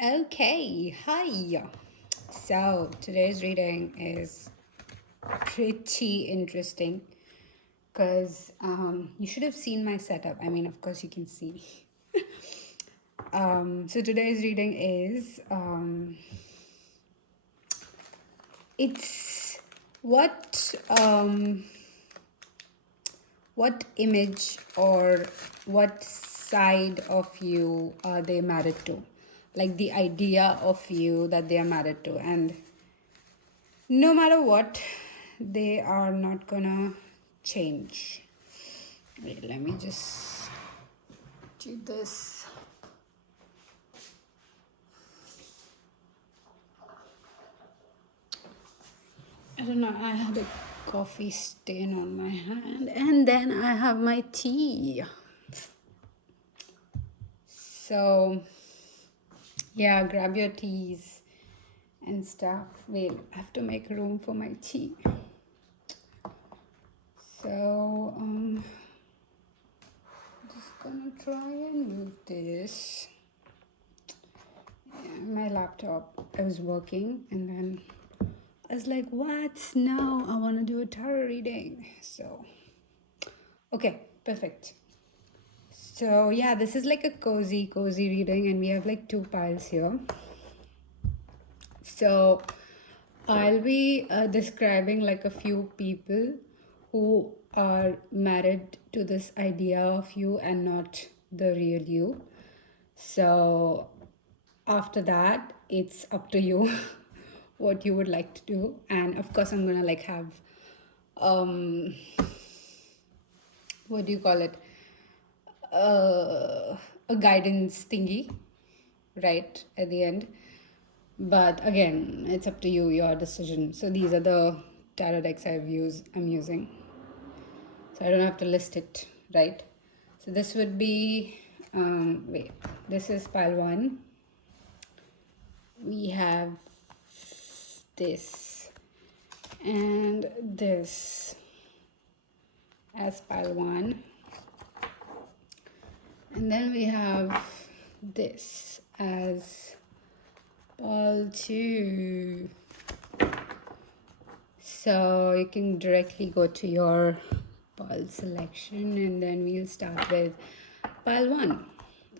Okay, hi. So today's reading is pretty interesting because you should have seen my setup. I mean, of course, you can see. So today's reading is it's what what image or what side of you are they married to, like the idea of you that they are married to, and no matter what, they are not gonna change. Wait, let me just do this. I don't know, I had a coffee stain on my hand, and then I have my tea. So, yeah, grab your teas and stuff. Wait, I have to make room for my tea. So, just gonna try and move this. Yeah, my laptop, I was working, and then I was like, what? No, I want to do a tarot reading. So, okay, perfect. So, yeah, this is like a cozy reading, and we have like two piles here. So, I'll be describing like a few people who are married to this idea of you and not the real you. So, after that, it's up to you what you would like to do. And of course, I'm gonna like have um what do you call it, a guidance thingy right at the end, but again, it's up to you, your decision. So these are the tarot decks I'm using, so I don't have to list it, right? So this would be wait, this is pile one. We have this and this as pile one, and then we have this as pile two. So you can directly go to your pile selection, and then we'll start with pile one.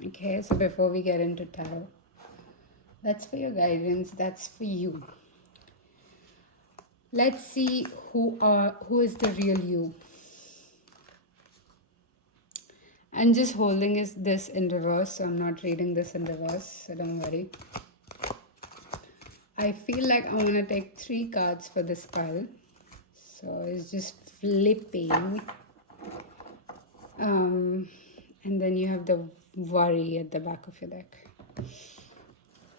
Okay, so before we get into tarot, that's for your guidance, that's for you. Let's see who is the real you. And just holding is this in reverse, so I'm not reading this in reverse, so don't worry. I feel like I want to take 3 cards for this pile, so it's just flipping. And then you have the worry at the back of your deck.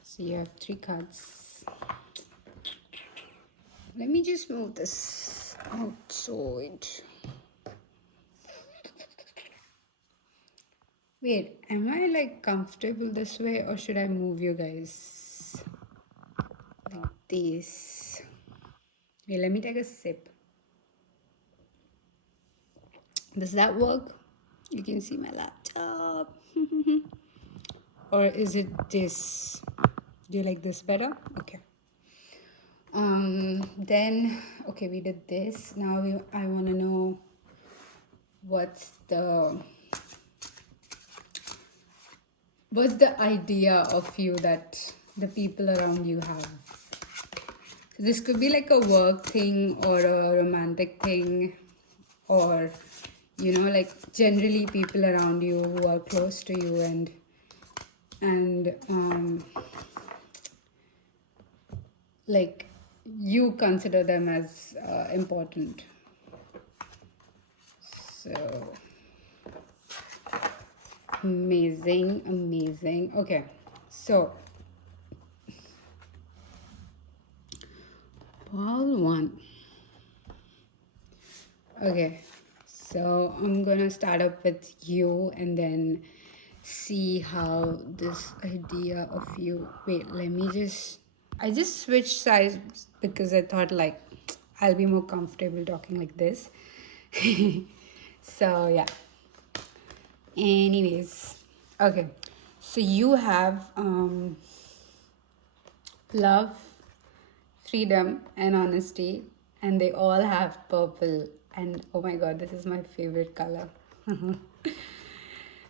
So you have 3 cards. Let me just move this outside. Wait, am I like comfortable this way, or should I move you guys like this? Wait, let me take a sip. Does that work? You can see my laptop. Or is it this? Do you like this better? Okay. Then okay, we did this. Now I want to know what's the idea of you that the people around you have. So this could be like a work thing or a romantic thing, or like generally people around you who are close to you, and like you consider them as important. So amazing. Okay, so pile one. Okay, so I'm gonna start up with you and then see how this idea of you. Wait, let me just. I just switched sides because I thought like I'll be more comfortable talking like this. So yeah. Anyways, okay. So you have love, freedom, and honesty, and they all have purple. And oh my god, this is my favorite color.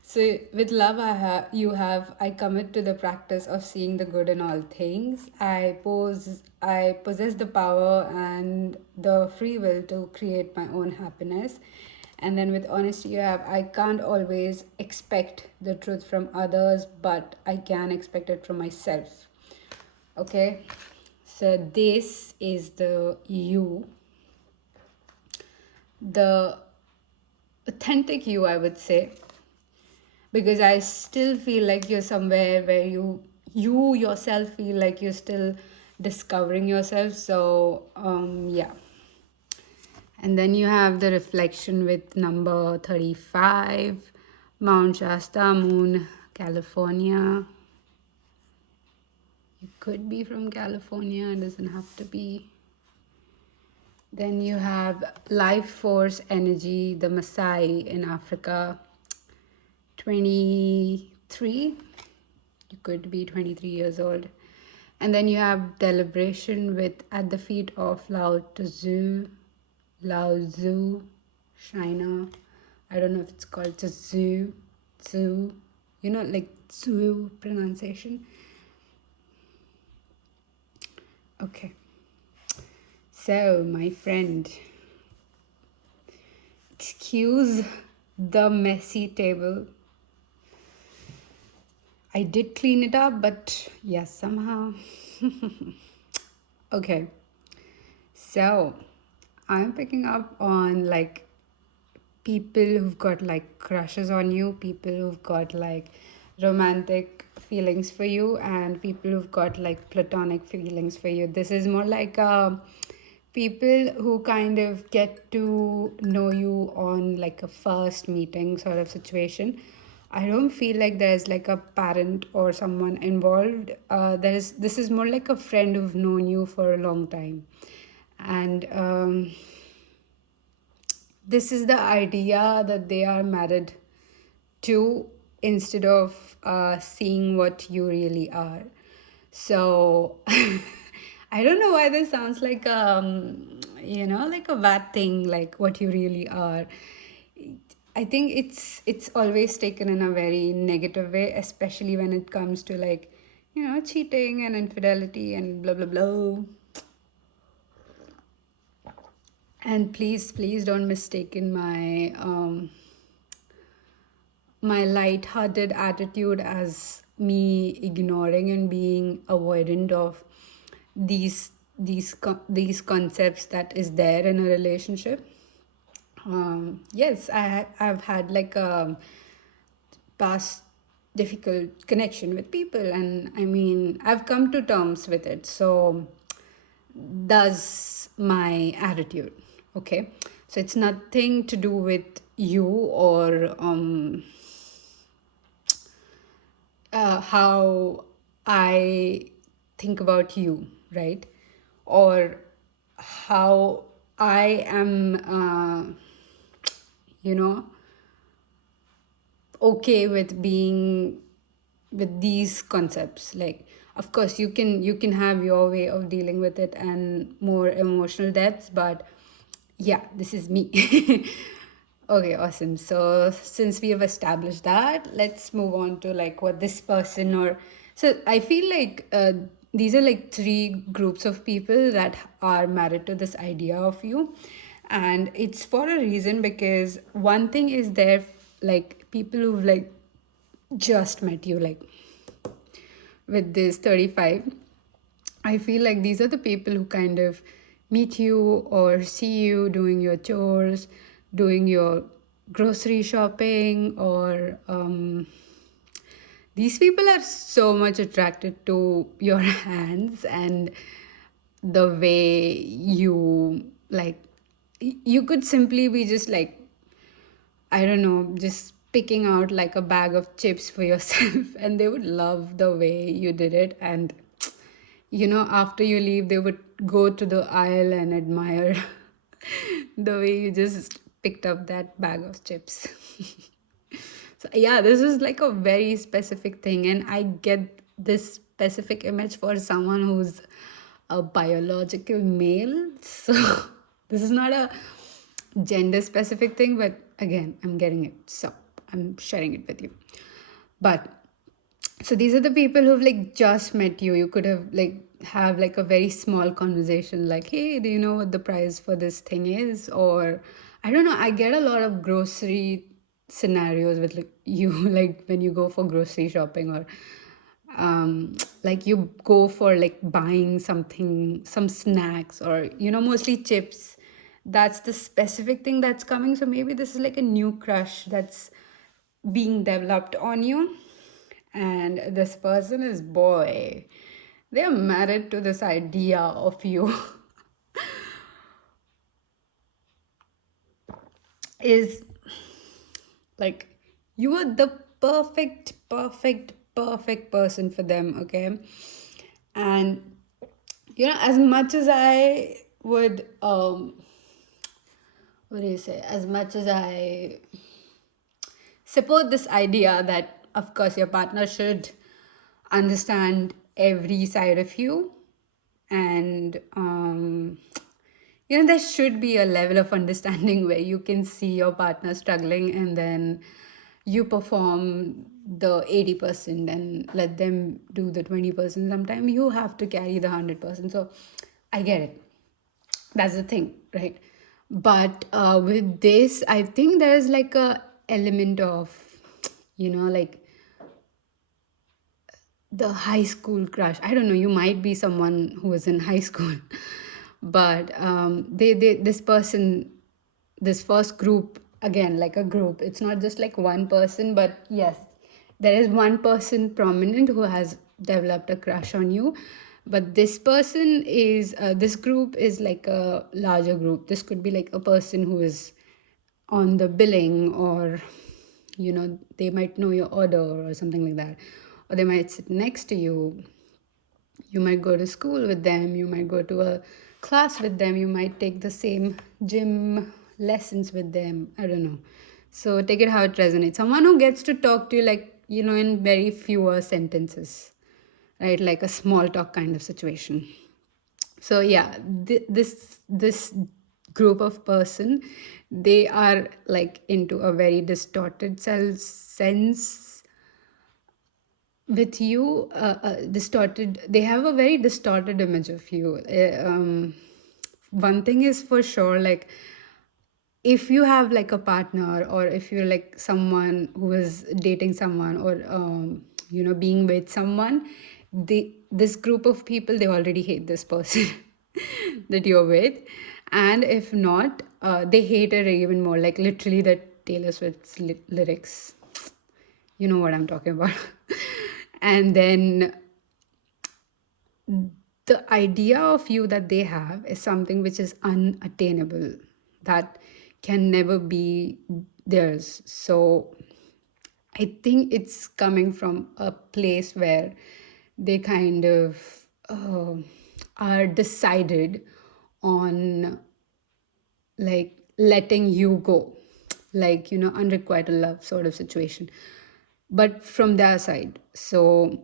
So with love, I commit to the practice of seeing the good in all things. I possess the power and the free will to create my own happiness. And then with honesty, you have I can't always expect the truth from others, but I can expect it from myself. Okay, so this is the you, the authentic you, I would say, because I still feel like you're somewhere where you yourself feel like you're still discovering yourself. So yeah. And then you have the reflection with number 35, Mount Shasta, Moon, California. You could be from California, it doesn't have to be. Then you have life force energy, the Maasai in Africa, 23. You could be 23 years old. And then you have deliberation with at the feet of Lao Tzu, China. I don't know if it's called Tzu, like Tzu pronunciation. Okay. So, my friend, excuse the messy table. I did clean it up, but yes, somehow. Okay. So, I'm picking up on like people who've got like crushes on you, people who've got like romantic feelings for you, and people who've got like platonic feelings for you. This is more like people who kind of get to know you on like a first meeting sort of situation. I don't feel like there's like a parent or someone involved. This is more like a friend who've known you for a long time, and this is the idea that they are married to instead of seeing what you really are. So I don't know why this sounds like like a bad thing, like what you really are. I think it's always taken in a very negative way, especially when it comes to like, cheating and infidelity and blah blah blah. And please don't mistaken my light-hearted attitude as me ignoring and being avoidant of these concepts that is there in a relationship. Yes, I've had like a past difficult connection with people, and I mean I've come to terms with it. So does my attitude. Okay, so it's nothing to do with you or how I think about you, right? Or how I am, you know, okay with being with these concepts. Like, of course, you can have your way of dealing with it and more emotional depths, but yeah, this is me. Okay, awesome. So since we have established that, let's move on to like what this person or so I feel like these are like three groups of people that are married to this idea of you, and it's for a reason because one thing is there like people who've like just met you like with this 35. I feel like these are the people who kind of meet you or see you doing your chores, doing your grocery shopping, or these people are so much attracted to your hands and the way you like. You could simply be just like, I don't know, just picking out like a bag of chips for yourself, and they would love the way you did it. And after you leave, they would go to the aisle and admire the way you just picked up that bag of chips. So, yeah, this is like a very specific thing, and I get this specific image for someone who's a biological male. So this is not a gender specific thing, but again, I'm getting it. So I'm sharing it with you. But so these are the people who've like just met you. You could have like have like a very small conversation like, hey, do you know what the price for this thing is? Or I don't know, I get a lot of grocery scenarios with like you like when you go for grocery shopping, or like you go for like buying something, some snacks, or mostly chips. That's the specific thing that's coming. So maybe this is like a new crush that's being developed on you. And this person is, boy, they're married to this idea of you. Is like you are the perfect person for them, okay? And as much as I would what do you say, as much as I support this idea that of course your partner should understand every side of you, and there should be a level of understanding where you can see your partner struggling, and then you perform the 80% and let them do the 20%. Sometimes you have to carry the 100%. So I get it. That's the thing, right? But with this, I think there's like a element of like the high school crush. I don't know, you might be someone who was in high school, but this person, this first group, again, like a group, it's not just like one person, but yes, there is one person prominent who has developed a crush on you. But this person is this group is like a larger group. This could be like a person who is on the billing, or they might know your order or something like that, or they might sit next to you. You might go to school with them, you might go to a class with them, you might take the same gym lessons with them. I don't know. So take it how it resonates. Someone who gets to talk to you like in very fewer sentences, right? Like a small talk kind of situation. So yeah, this group of person, they are like into a very distorted sense with you. Distorted, they have a very distorted image of you. One thing is for sure, like if you have like a partner, or if you're like someone who is dating someone, or being with someone, this group of people, they already hate this person that you're with. And if not, they hate it even more, like literally the Taylor Swift's lyrics. You know what I'm talking about. And then the idea of you that they have is something which is unattainable, that can never be theirs. So I think it's coming from a place where they kind of are decided on like letting you go, like unrequited love sort of situation, but from their side. So,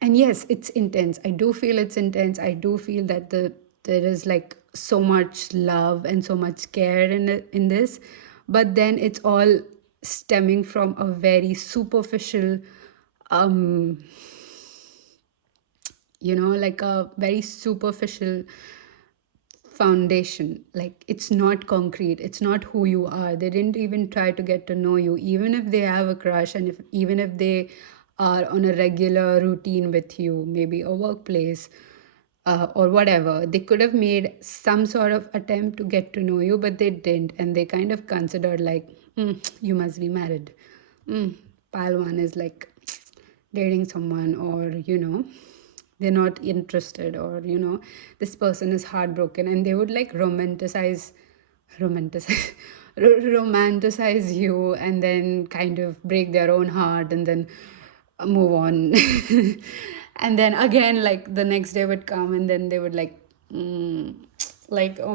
and yes, it's intense. I do feel it's intense. I do feel that there is like so much love and so much care in this, but then it's all stemming from a very superficial like a very superficial foundation. Like it's not concrete, it's not who you are. They didn't even try to get to know you, even if they have a crush, and even if they are on a regular routine with you, maybe a workplace, or whatever. They could have made some sort of attempt to get to know you, but they didn't, and they kind of considered like, you must be married. Pile one is like dating someone, or they're not interested, or this person is heartbroken, and they would like romanticize romanticize you, and then kind of break their own heart, and then move on. And then again, like the next day would come, and then they would like, oh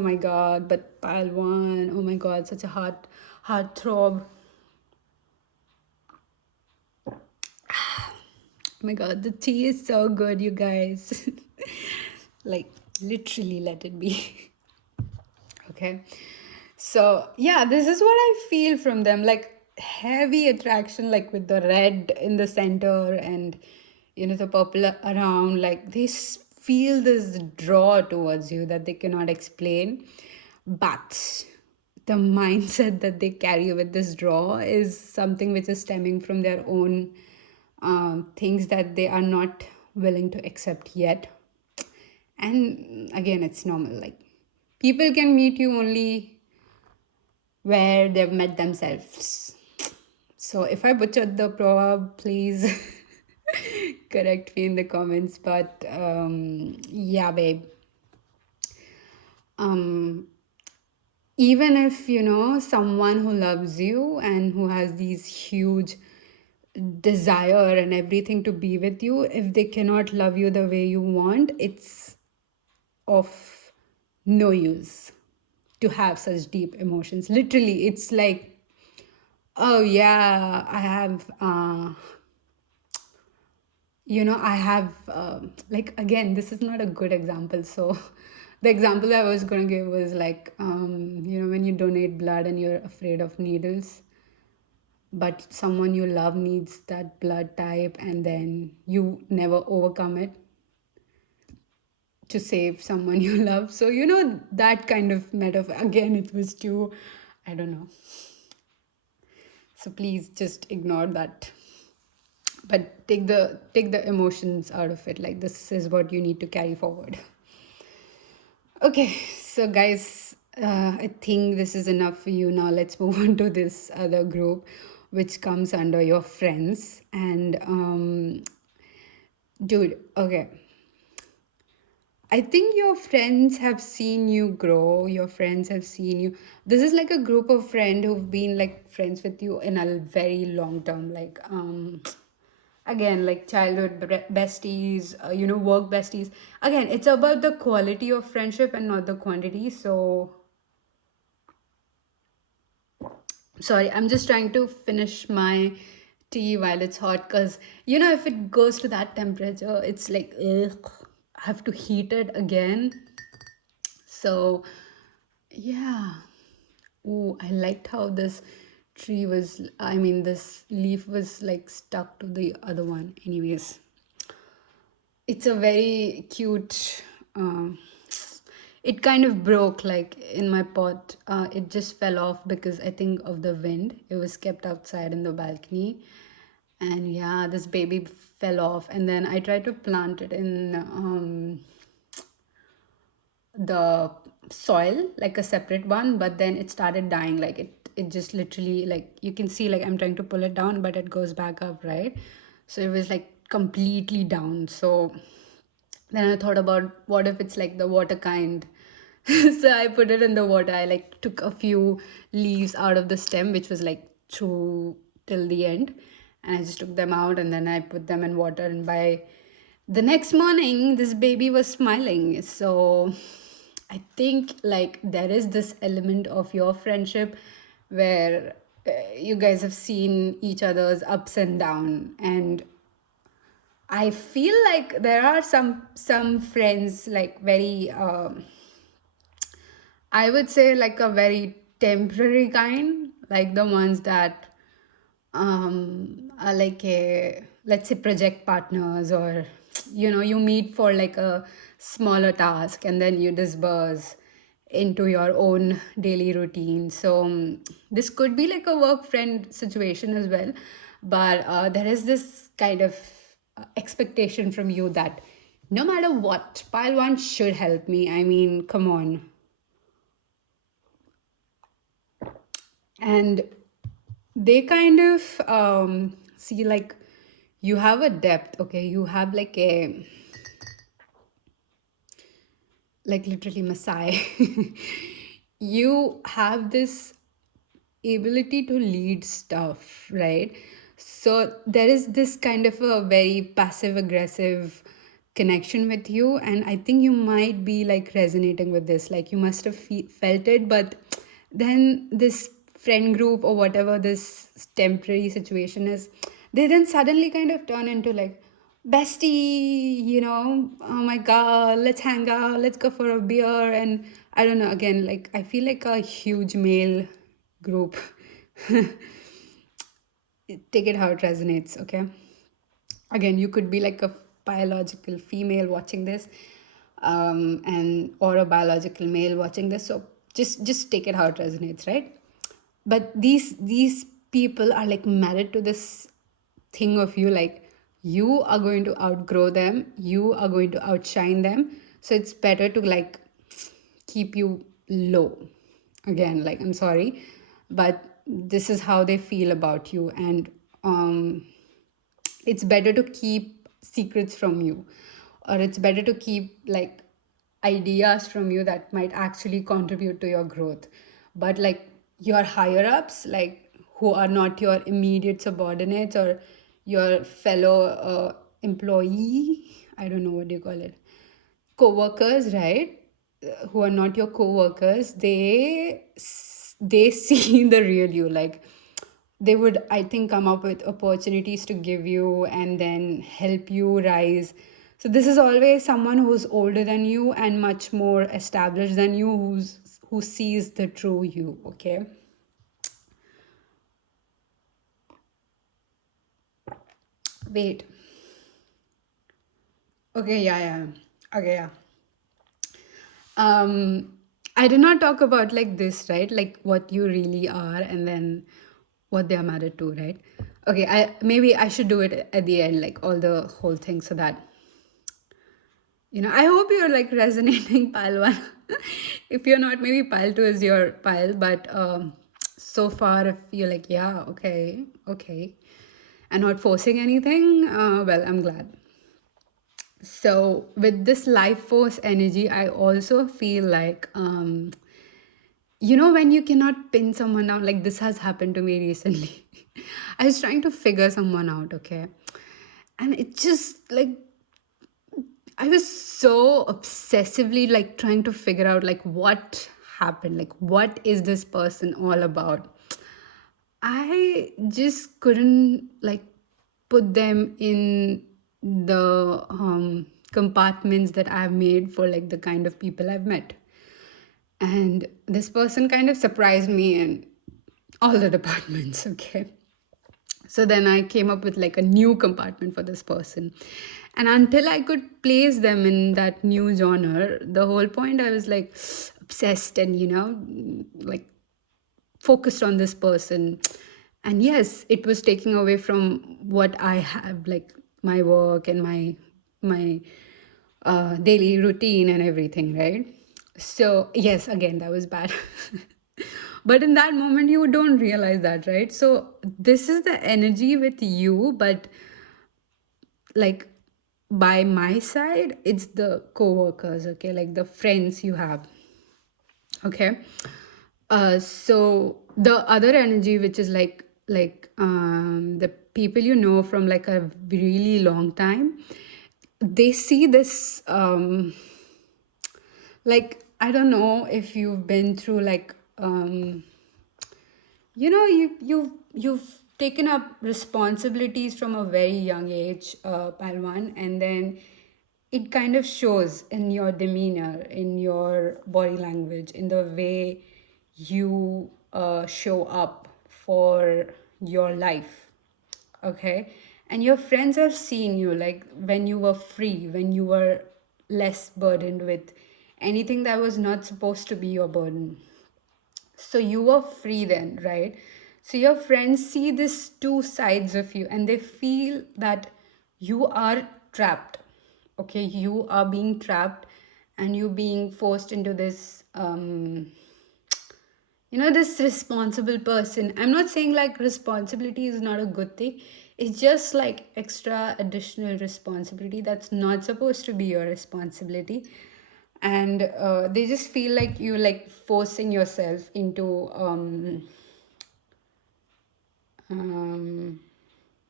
my god, but pile one, oh my god, such a heart throb. Oh my god, the tea is so good, you guys. Like, literally, let it be. Okay. So, yeah, this is what I feel from them. Like, heavy attraction, like with the red in the center and, the purple around. Like, they feel this draw towards you that they cannot explain. But the mindset that they carry with this draw is something which is stemming from their own things that they are not willing to accept yet. And again, it's normal. Like, people can meet you only where they've met themselves. So if I butchered the proverb, please correct me in the comments. But yeah, babe. Um, Even if someone who loves you and who has these huge desire and everything to be with you, if they cannot love you the way you want, it's of no use to have such deep emotions. Literally, it's like, oh yeah, I have I have like, again, this is not a good example. So the example I was going to give was like, when you donate blood and you're afraid of needles, but someone you love needs that blood type, and then you never overcome it to save someone you love. So that kind of metaphor. Again, it was too, I don't know. So please just ignore that, but take the emotions out of it. Like, this is what you need to carry forward. Okay, so guys, I think this is enough for you. Now let's move on to this other group, which comes under your friends. And dude, okay, I think your friends have seen you grow. Your friends have seen you. This is like a group of friends who've been like friends with you in a very long term. Like, again, like childhood besties, work besties. Again, it's about the quality of friendship and not the quantity. So, sorry, I'm just trying to finish my tea while it's hot, because if it goes to that temperature, it's like, ugh, I have to heat it again. So, yeah. Oh, I liked how this this leaf was like stuck to the other one. Anyways, it's a very cute. It kind of broke like in my pot. It just fell off because I think of the wind. It was kept outside in the balcony. And yeah, this baby fell off. And then I tried to plant it in the soil, like a separate one, but then it started dying. Like, it just literally, like, you can see, like, I'm trying to pull it down, but it goes back up, right? So it was like completely down. So then I thought about, what if it's like the water kind. So I put it in the water. I like took a few leaves out of the stem, which was like through till the end, and I just took them out, and then I put them in water. And by the next morning, this baby was smiling. So I think like there is this element of your friendship where you guys have seen each other's ups and down. And I feel like there are some friends, like, very I would say like a very temporary kind, like the ones that are like a, let's say, project partners, or you meet for like a smaller task and then you disperse into your own daily routine. So this could be like a work friend situation as well, but there is this kind of expectation from you that no matter what, pile one should help me. I mean, come on. And they kind of see, like, you have a depth. Okay, you have like a, like, literally messiah. You have this ability to lead stuff, right? So there is this kind of a very passive aggressive connection with you, and I think you might be like resonating with this. Like, you must have felt it, but then this friend group or whatever this temporary situation is, they then suddenly kind of turn into like, bestie, oh my God, let's hang out, let's go for a beer. And I don't know, again, like I feel like a huge male group. Take it how it resonates, okay? Again, you could be like a biological female watching this, and or a biological male watching this. So just take it how it resonates, right? But these people are like married to this thing of you, like you are going to outgrow them, you are going to outshine them, so it's better to like keep you low. Again, like, I'm sorry, but this is how they feel about you. And it's better to keep secrets from you, or it's better to keep like ideas from you that might actually contribute to your growth. But like your higher ups, like who are not your immediate subordinates or your fellow employee, I don't know what do you call it, co-workers, right? Who are not your co-workers, they see the real you. Like they would, I think, come up with opportunities to give you and then help you rise. So this is always someone who's older than you and much more established than you, who sees the true you. Okay, wait. Okay, yeah. Okay, yeah. um I did not talk about like this, right? Like what you really are and then what they are married to, right? Okay, I maybe I should do it at the end, like all the whole thing, so that I hope you're like resonating pile one. If you're not, maybe pile two is your pile, but so far if you're like, yeah, okay, and not forcing anything, well, I'm glad. So with this life force energy, I also feel like when you cannot pin someone down, like this has happened to me recently. I was trying to figure someone out, okay? And it just like I was so obsessively like trying to figure out like what happened, like what is this person all about. I just couldn't like put them in the compartments that I've made for like the kind of people I've met. And this person kind of surprised me in all the departments, okay? So then I came up with like a new compartment for this person. And until I could place them in that new genre, the whole point I was like obsessed and, like focused on this person. And yes, it was taking away from what I have, like my work and my daily routine and everything, right? So yes, again, that was bad. But in that moment, you don't realize that, right? So this is the energy with you, but like by my side, it's the co-workers, okay, like the friends you have. Okay. So the other energy, which is the people you know from like a really long time, they see this like I don't know if you've been through like you've taken up responsibilities from a very young age, Palwan, and then it kind of shows in your demeanor, in your body language, in the way you show up for your life. Okay, and your friends are seeing you like when you were free, when you were less burdened with anything that was not supposed to be your burden. So you were free then, right? So your friends see these two sides of you and they feel that you are trapped. Okay, you are being trapped and you being forced into this this responsible person. I'm not saying like responsibility is not a good thing. It's just like extra additional responsibility that's not supposed to be your responsibility. And they just feel like you like forcing yourself into um,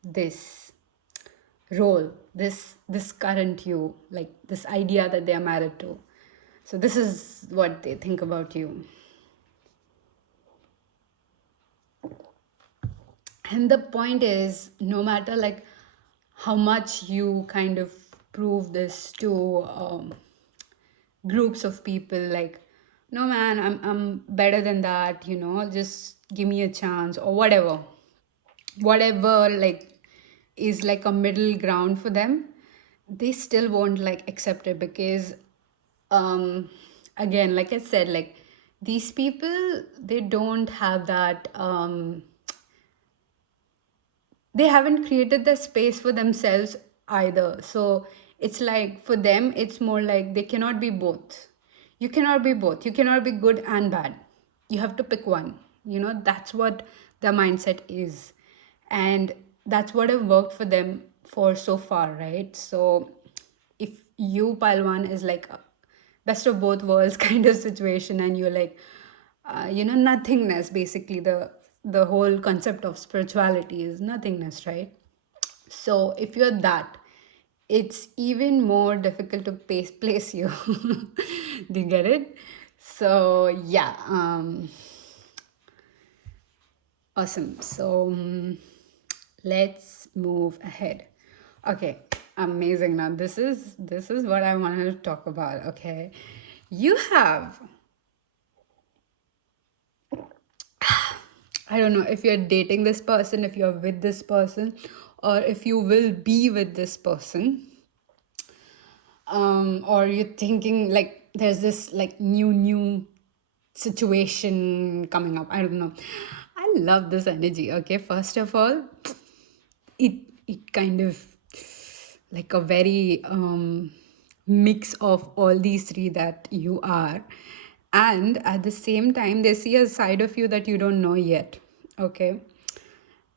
this role, this current you, like this idea that they are married to. So this is what they think about you. And the point is, no matter like how much you kind of prove this to groups of people, like, no man, I'm better than that, just give me a chance, or whatever, like, is like a middle ground for them, they still won't like accept it, because um again, like I said, like, these people, they don't have that they haven't created the space for themselves either. So it's like, for them, it's more like they cannot be both. You cannot be both. You cannot be good and bad. You have to pick one. That's what the mindset is. And that's what have worked for them for so far, right? So if you, Palwan, is like a best of both worlds kind of situation, and you're like, nothingness, basically, the whole concept of spirituality is nothingness, right? So if you're that, it's even more difficult to place you. Do you get it? So yeah, awesome. So let's move ahead. Okay, amazing. Now this is what I wanted to talk about. Okay, you have, I don't know if you're dating this person, if you're with this person, or if you will be with this person, or you're thinking like there's this like new situation coming up. I don't know. I love this energy. Okay, first of all, it it kind of like a very mix of all these three that you are, and at the same time they see a side of you that you don't know yet. Okay,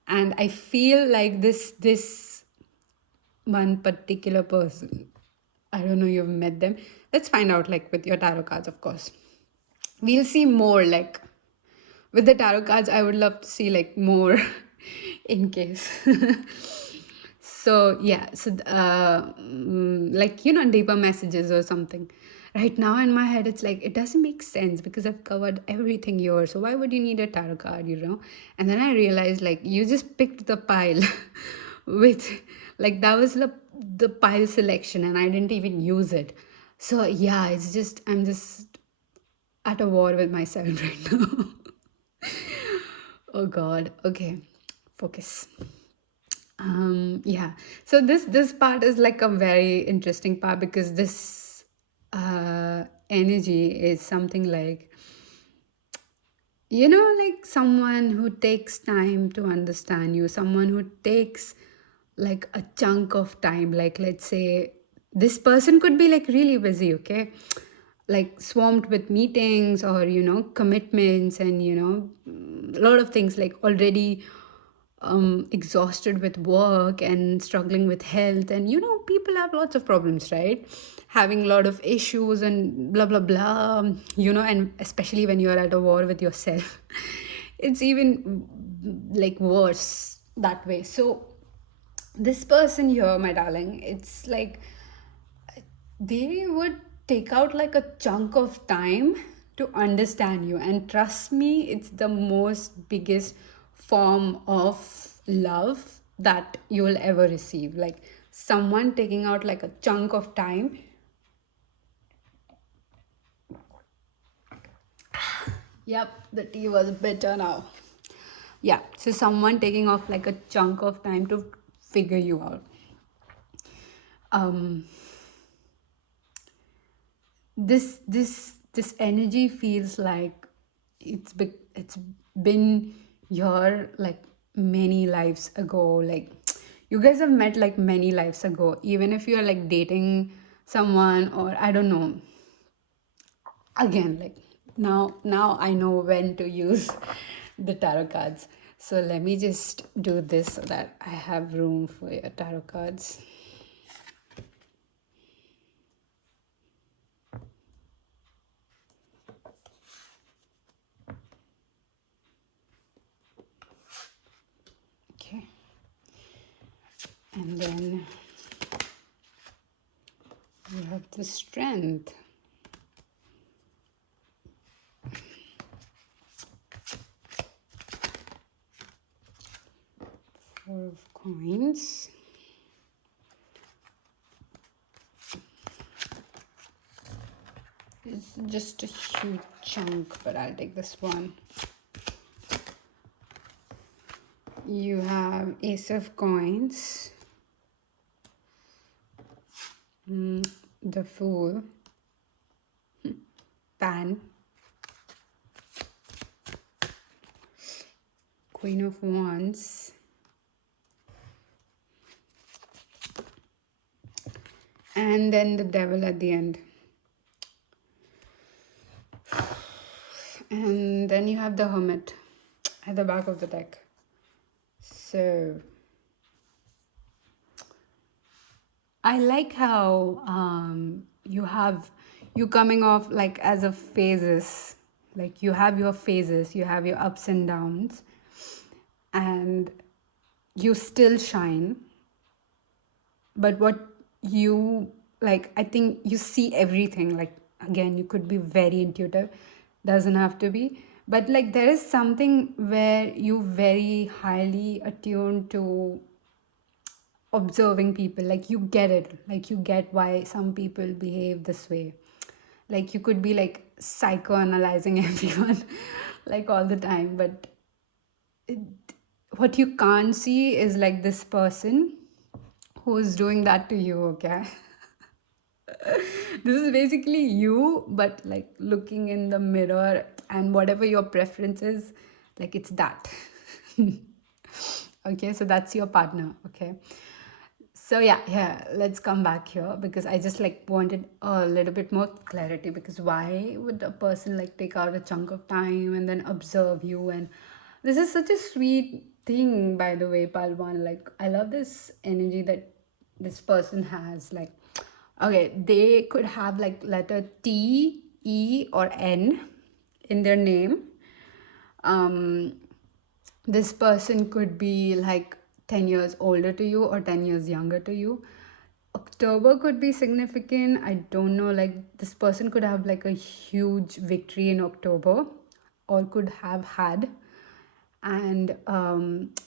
and I feel like this one particular person, I don't know, you've met them. Let's find out, like, with your tarot cards, of course. We'll see more, like, with the tarot cards, I would love to see, like, more in case. So, yeah. So, like, deeper messages or something. Right now in my head, it's like, it doesn't make sense because I've covered everything here. So, why would you need a tarot card? And then I realized, like, you just picked the pile with, like, that was the pile selection, and I didn't even use it. So, yeah, I'm just at a war with myself right now. Oh God. Okay. Focus. Yeah. So this part is like a very interesting part, because this energy is something like, like someone who takes time to understand you, someone who takes like a chunk of time. Like, let's say this person could be like really busy, okay? Like swamped with meetings, or, commitments, and, a lot of things, like already exhausted with work and struggling with health. And, people have lots of problems, right? Having a lot of issues and blah, blah, blah, and especially when you're at a war with yourself, it's even like worse that way. So, this person here, my darling, it's like they would take out like a chunk of time to understand you, and trust me, it's the most biggest form of love that you will ever receive. Like someone taking out like a chunk of time. Yep, the tea was bitter now. Yeah, so someone taking off like a chunk of time to figure you out. um this energy feels like it's been your like many lives ago. Like you guys have met like many lives ago, even if you're like dating someone, or I don't know. Again, like now I know when to use the tarot cards. So let me just do this so that I have room for your tarot cards. Okay. And then you have the Strength. Four of Coins. It's just a huge chunk, but I'll take this one. You have Ace of Coins, the Fool, Pan, Queen of Wands, and then the Devil at the end. And then you have the Hermit at the back of the deck. So I like how you coming off like as a phases. Like you have your phases, you have your ups and downs, and you still shine. But what you like, I think you see everything. Like again, you could be very intuitive, doesn't have to be. But like there is something where you very highly attuned to observing people. Like you get it, like you get why some people behave this way. Like you could be like psychoanalyzing everyone like all the time, but what you can't see is like this person who's doing that to you. Okay. This is basically you, but like looking in the mirror, and whatever your preference is, like it's that. Okay, so that's your partner. Okay, so yeah, let's come back here, because I just like wanted a little bit more clarity, because why would a person like take out a chunk of time and then observe you? And this is such a sweet thing, by the way, Palwan. Like I love this energy that this person has. Like okay, they could have like letter T, E, or N in their name. This person could be like 10 years older to you or 10 years younger to you. October could be significant. I don't know, like this person could have like a huge victory in October, or could have had. And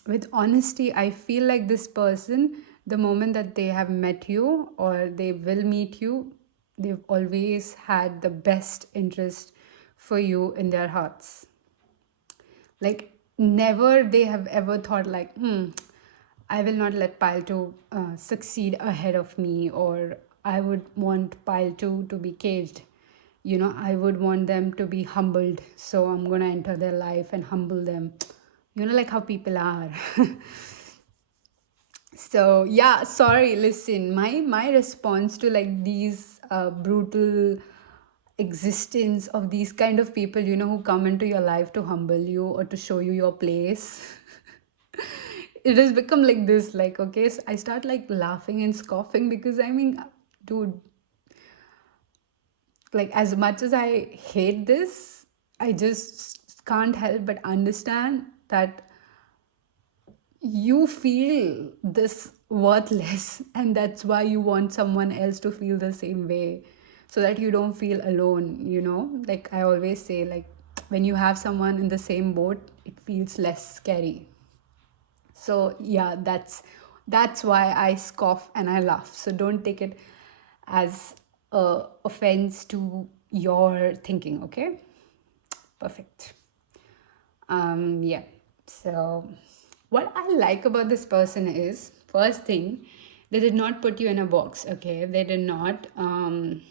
with honesty, I feel like this person, the moment that they have met you or they will meet you, they've always had the best interest for you in their hearts. Like never they have ever thought like, I will not let pile 2 succeed ahead of me, or I would want pile 2 to be caged. I would want them to be humbled, so I'm gonna enter their life and humble them. Like how people are. So yeah, sorry, listen, my response to like these brutal existence of these kind of people, who come into your life to humble you or to show you your place. It has become like this, like okay, so I start like laughing and scoffing, because I mean, dude, like as much as I hate this, I just can't help but understand that you feel this worthless, and that's why you want someone else to feel the same way, so that you don't feel alone. Like I always say, like when you have someone in the same boat, it feels less scary. So yeah, that's why I scoff and I laugh. So don't take it as a offense to your thinking. Okay, perfect. Yeah, so what I like about this person is, first thing, they did not put you in a box. Okay, they did not kind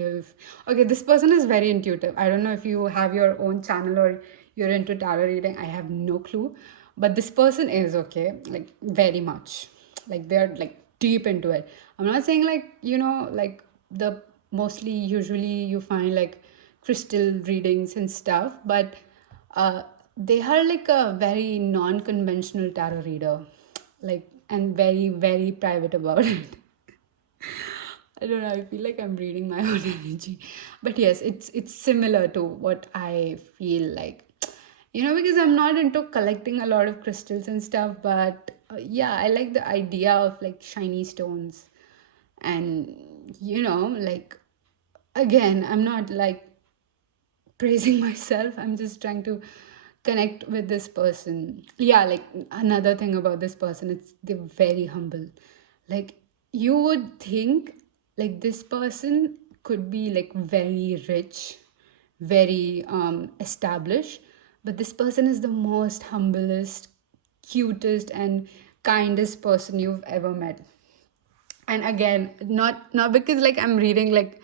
of, okay, this person is very intuitive. I don't know if you have your own channel or you're into tarot reading, I have no clue. But this person is, okay, like very much, like they're like deep into it. I'm not saying like, like the mostly usually you find like crystal readings and stuff, but they are like a very non-conventional tarot reader, like, and very very private about it. I don't know. I feel like I'm reading my own energy, but yes, it's similar to what I feel like. Because I'm not into collecting a lot of crystals and stuff, but yeah, I like the idea of like shiny stones, and like again, I'm not like praising myself. I'm just trying to connect with this person. Yeah, like another thing about this person, it's they're very humble. Like you would think like this person could be like very rich, very established, but this person is the most humblest, cutest, and kindest person you've ever met. And again, not because like I'm reading like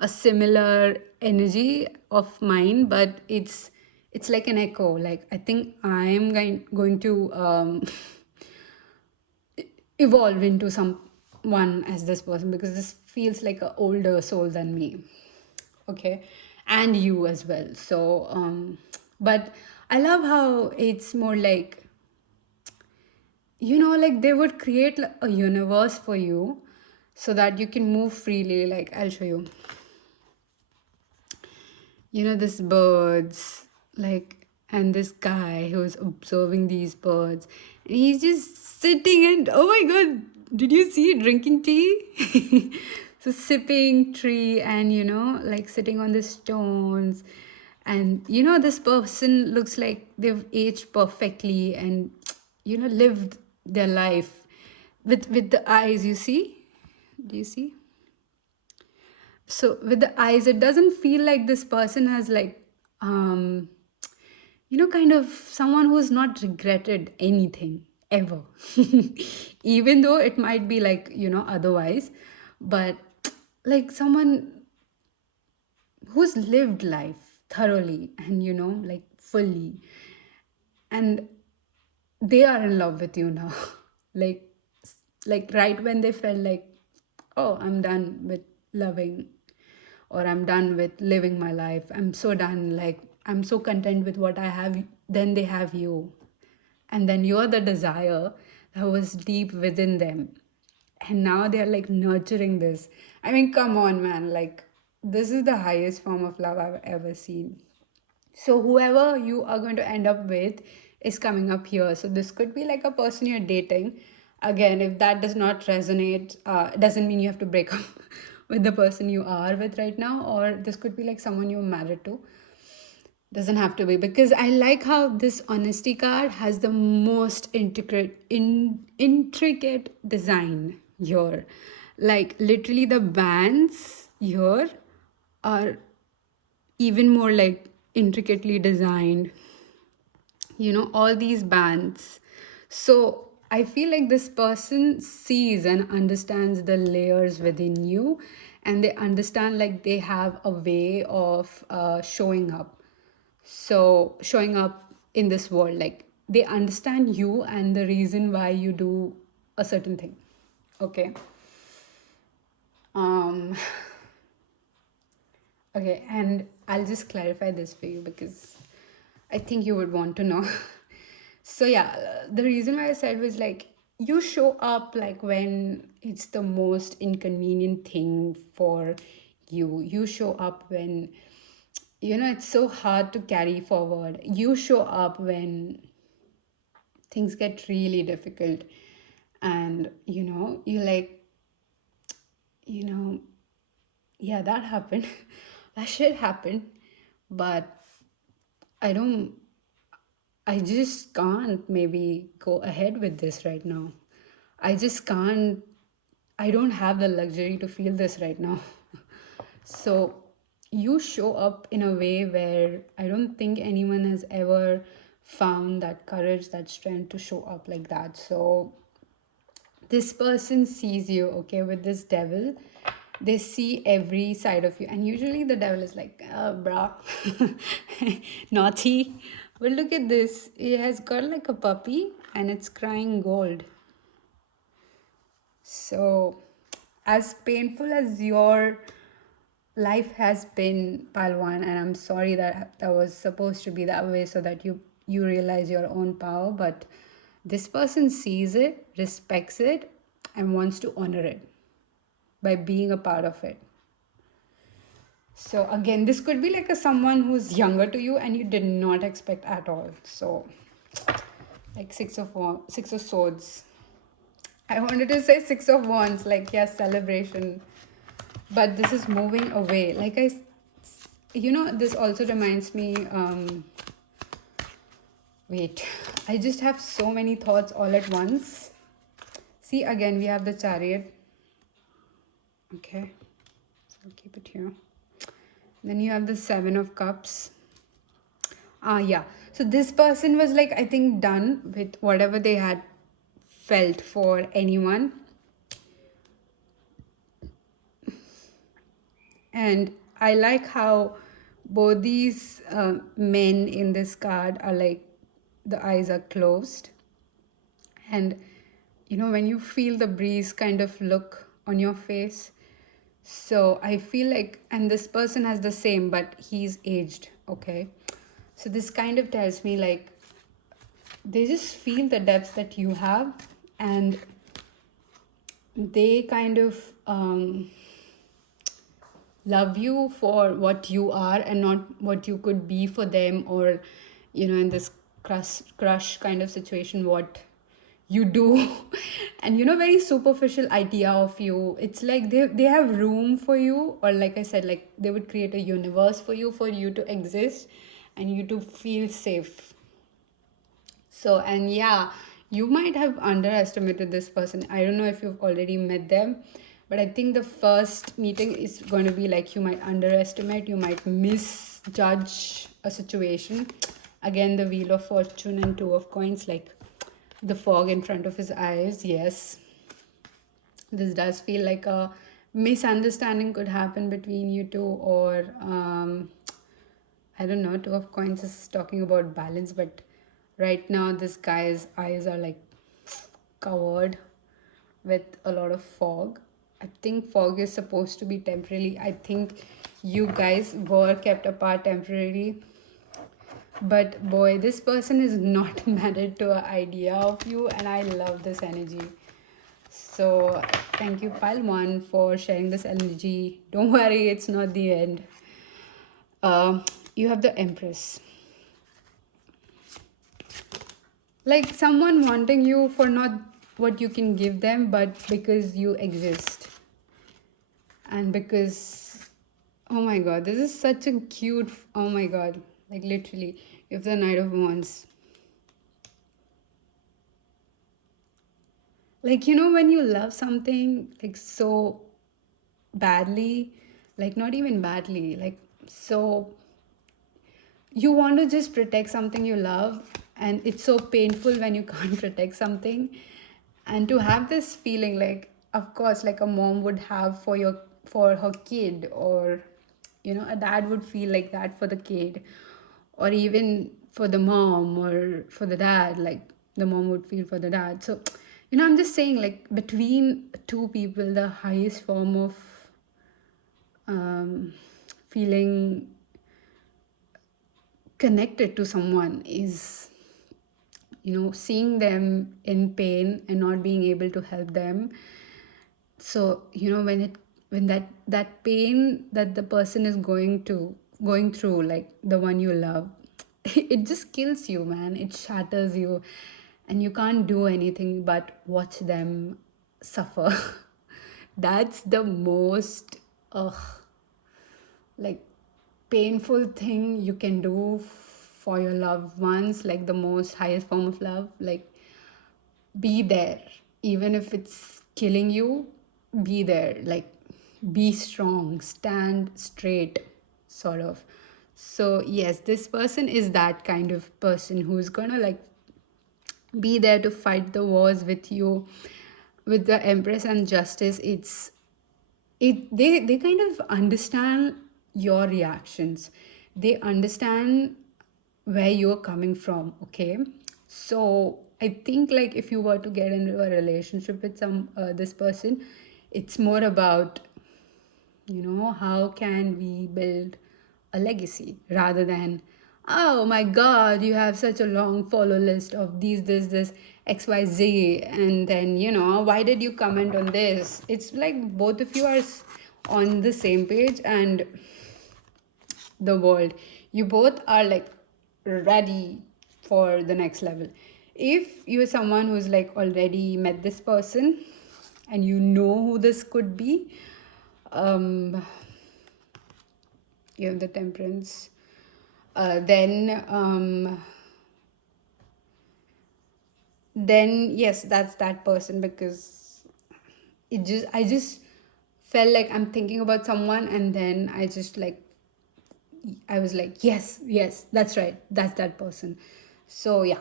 a similar energy of mine, but it's like an echo. Like I think I'm going to evolve into someone as this person, because this feels like an older soul than me. Okay, and you as well. So but I love how it's more like, like they would create a universe for you so that you can move freely. Like I'll show you, this birds, like, and this guy who's observing these birds, and he's just sitting and, oh my god, did you see drinking tea? So sipping tree, and like sitting on the stones, and this person looks like they've aged perfectly, and lived their life with the eyes, you see. Do you see? So with the eyes, it doesn't feel like this person has like um kind of someone who's not regretted anything ever. Even though it might be like otherwise, but like someone who's lived life thoroughly and like fully, and they are in love with you now. like right when they felt like, oh, I'm done with loving, or I'm done with living my life, I'm so done, like I'm so content with what I have, then they have you. And then you're the desire that was deep within them, and now they're like nurturing this. I mean, come on, man, like this is the highest form of love I've ever seen. So whoever you are going to end up with is coming up here. So this could be like a person you're dating. Again, if that does not resonate, doesn't mean you have to break up with the person you are with right now. Or this could be like someone you're married to. Doesn't have to be, because I like how this honesty card has the most intricate design here. Like literally the bands here are even more like intricately designed, all these bands. So I feel like this person sees and understands the layers within you, and they understand like they have a way of showing up. So showing up in this world, like they understand you and the reason why you do a certain thing. Okay. um okay, and I'll just clarify this for you because I think you would want to know. So yeah, the reason why I said was like, you show up like when it's the most inconvenient thing for you. You show up when it's so hard to carry forward. You show up when things get really difficult, and you like, you know yeah, that happened. That shit happened, but I don't I just can't maybe go ahead with this right now. I just can't. I don't have the luxury to feel this right now. So you show up in a way where I don't think anyone has ever found that courage, that strength to show up like that. So this person sees you, okay, with this devil. They see every side of you, and usually the devil is like, brah, naughty. But look at this, it has got like a puppy and it's crying gold. So as painful as your life has been, Palwan, and I'm sorry that that was supposed to be that way so that you realize your own power, but this person sees it, respects it, and wants to honor it by being a part of it. So again, this could be like someone who's younger to you and you did not expect at all. So like six of swords. I wanted to say six of wands, like yes, celebration, but this is moving away. Like this also reminds me. Wait, I just have so many thoughts all at once. See, again, we have the chariot. Okay. I'll keep it here. Then you have the Seven of Cups. Yeah. So this person was like, I think, done with whatever they had felt for anyone. And I like how both these men in this card are like, the eyes are closed. And, when you feel the breeze kind of look on your face. So I feel like, and this person has the same, but he's aged, okay? So this kind of tells me like, they just feel the depths that you have, and they kind of love you for what you are and not what you could be for them, or in this crush kind of situation, what you do. And very superficial idea of you. It's like they have room for you, or like I said, like they would create a universe for you to exist and you to feel safe. So, and yeah, you might have underestimated this person. I don't know if you've already met them, but I think the first meeting is going to be like, you might underestimate, you might misjudge a situation. Again, the Wheel of Fortune and Two of Coins, like the fog in front of his eyes. Yes, this does feel like a misunderstanding could happen between you two, or I don't know. Two of Coins is talking about balance, but right now this guy's eyes are like covered with a lot of fog. I think fog is supposed to be temporary. I think you guys were kept apart temporarily. But boy, this person is not married to an idea of you, and I love this energy. So thank you, Pile One, for sharing this energy. Don't worry, it's not the end. You have the Empress. Like someone wanting you for not what you can give them, but because you exist. And because, oh my god, this is such a cute, oh my god, like literally, you have the Knight of Wands. Like, when you love something like so badly, like not even badly, like so you want to just protect something you love, and it's so painful when you can't protect something. And to have this feeling, like of course, like a mom would have for her kid, or a dad would feel like that for the kid, or even for the mom or for the dad, like the mom would feel for the dad. So I'm just saying, like between two people, the highest form of feeling connected to someone is seeing them in pain and not being able to help them. So when that pain that the person is going through, like the one you love, it just kills you, man. It shatters you, and you can't do anything but watch them suffer. That's the most like painful thing you can do for your loved ones, like the most highest form of love. Like, be there, even if it's killing you. Be there, like be strong, stand straight, sort of. So yes, this person is that kind of person who's gonna like be there to fight the wars with you. With the Empress and Justice, they kind of understand your reactions. They understand where you're coming from, okay? So I think, like, if you were to get into a relationship with this person, it's more about how can we build a legacy, rather than, oh my god, you have such a long follow list of these, this, XYZ, and then why did you comment on this? It's like both of you are on the same page, and the world, you both are like ready for the next level. If you're someone who's like already met this person and you know who this could be, you have the Temperance, then yes, that's that person, because I just felt like I'm thinking about someone, and then I was like, yes, yes, that's right, that's that person. So yeah,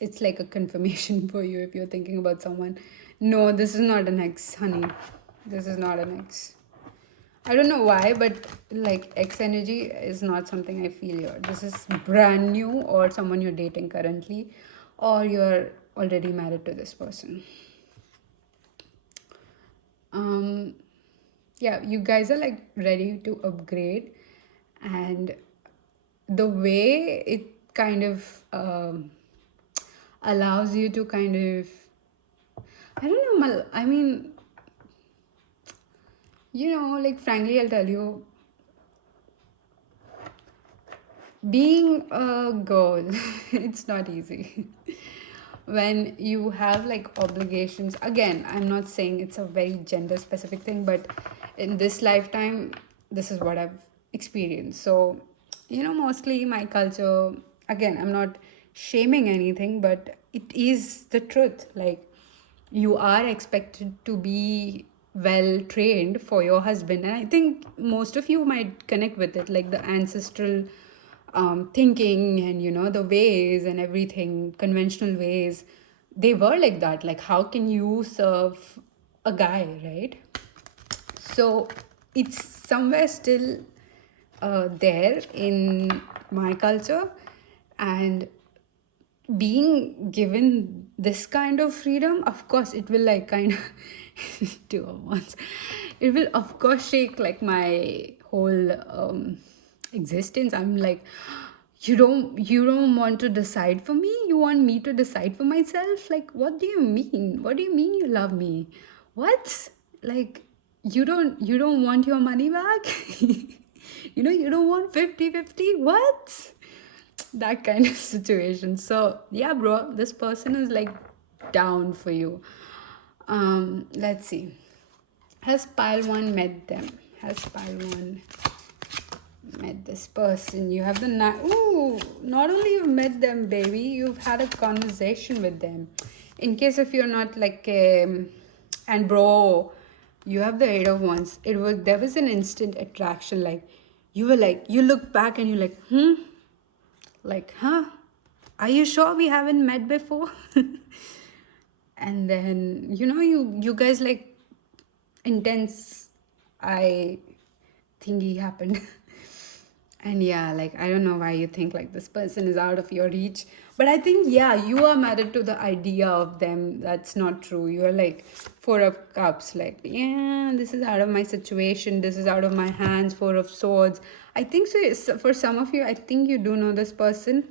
it's like a confirmation for you if you're thinking about someone. No, this is not an ex, honey. This is not an ex. I don't know why, but like ex energy is not something I feel here. This is brand new, or someone you're dating currently, or you're already married to this person. Um, yeah, you guys are like ready to upgrade, and the way it kind of allows you to kind of, I don't know, I mean, like frankly, I'll tell you, being a girl, it's not easy. When you have like obligations, again, I'm not saying it's a very gender specific thing, but in this lifetime, this is what I've experienced. So, mostly my culture, again, I'm not shaming anything, but it is the truth. Like, you are expected to be well trained for your husband, and I think most of you might connect with it, like the ancestral thinking, and the ways and everything, conventional ways, they were like that. Like, how can you serve a guy, right? So it's somewhere still there in my culture, and being given this kind of freedom, of course it will like kind of two at once, it will of course shake like my whole existence. I'm like, you don't want to decide for me, you want me to decide for myself? Like, what do you mean? What do you mean you love me? What? Like, you don't want your money back? You don't want 50-50? What? That kind of situation. So yeah, bro, this person is like down for you. Let's see, has pile one met them? Has pile one met this person? You have the ooh, not only you've met them, baby, you've had a conversation with them. In case if you're not like and bro, you have the eight of wands. There was an instant attraction. Like, you were like, you look back and you're like, like, huh? Are you sure we haven't met before? And then, you guys like intense, I thingy happened. And yeah, like, I don't know why you think like this person is out of your reach. But I think, yeah, you are married to the idea of them. That's not true. You're like four of cups, like, yeah, this is out of my situation. This is out of my hands, four of swords. I think so. For some of you, I think you do know this person.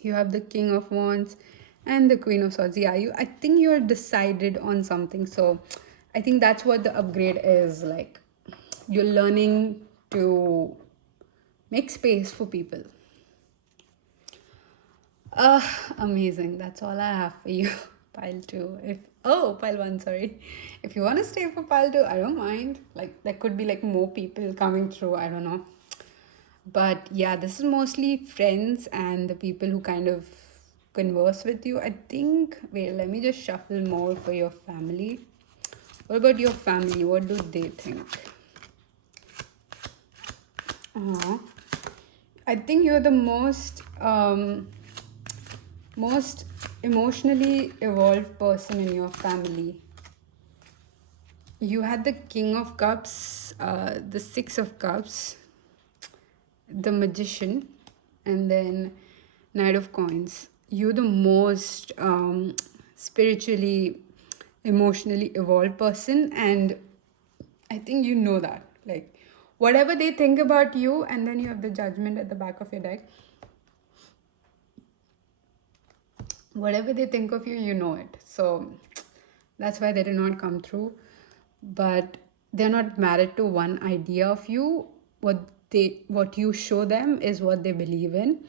You have the king of wands and the queen of swords. Yeah, I think you're decided on something. So I think that's what the upgrade is. Like, you're learning to make space for people. Amazing. That's all I have for you. Pile 2. Pile 1, sorry. If you want to stay for pile 2, I don't mind. Like, there could be like more people coming through, I don't know. But yeah, this is mostly friends and the people who kind of converse with you. I think, wait, let me just shuffle more for your family. What about your family? What do they think? I think you're the most emotionally evolved person in your family. You had the king of cups, the six of cups, the magician, and then knight of coins. You're the most spiritually, emotionally evolved person, and I think you know that. Like, whatever they think about you, and then you have the judgment at the back of your deck. Whatever they think of you, you know it. So that's why they did not come through. But they're not married to one idea of you. What you show them is what they believe in.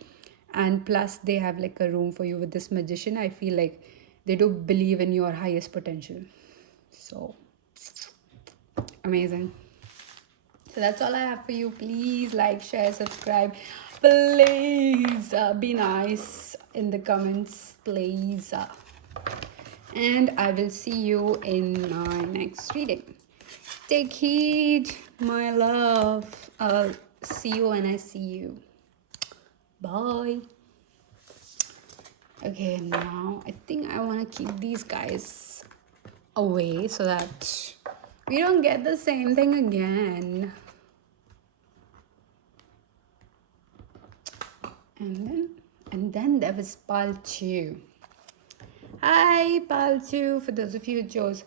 And plus they have like a room for you with this magician. I feel like they do believe in your highest potential. So amazing. So that's all I have for you. Please like, share, subscribe. Please be nice in the comments, please. And I will see you in my next reading. Take heed, my love. I'll see you when I see you. Bye. Okay, now I think I want to keep these guys away so that we don't get the same thing again. And then there was Palchu. Hi, Palchu. For those of you who chose.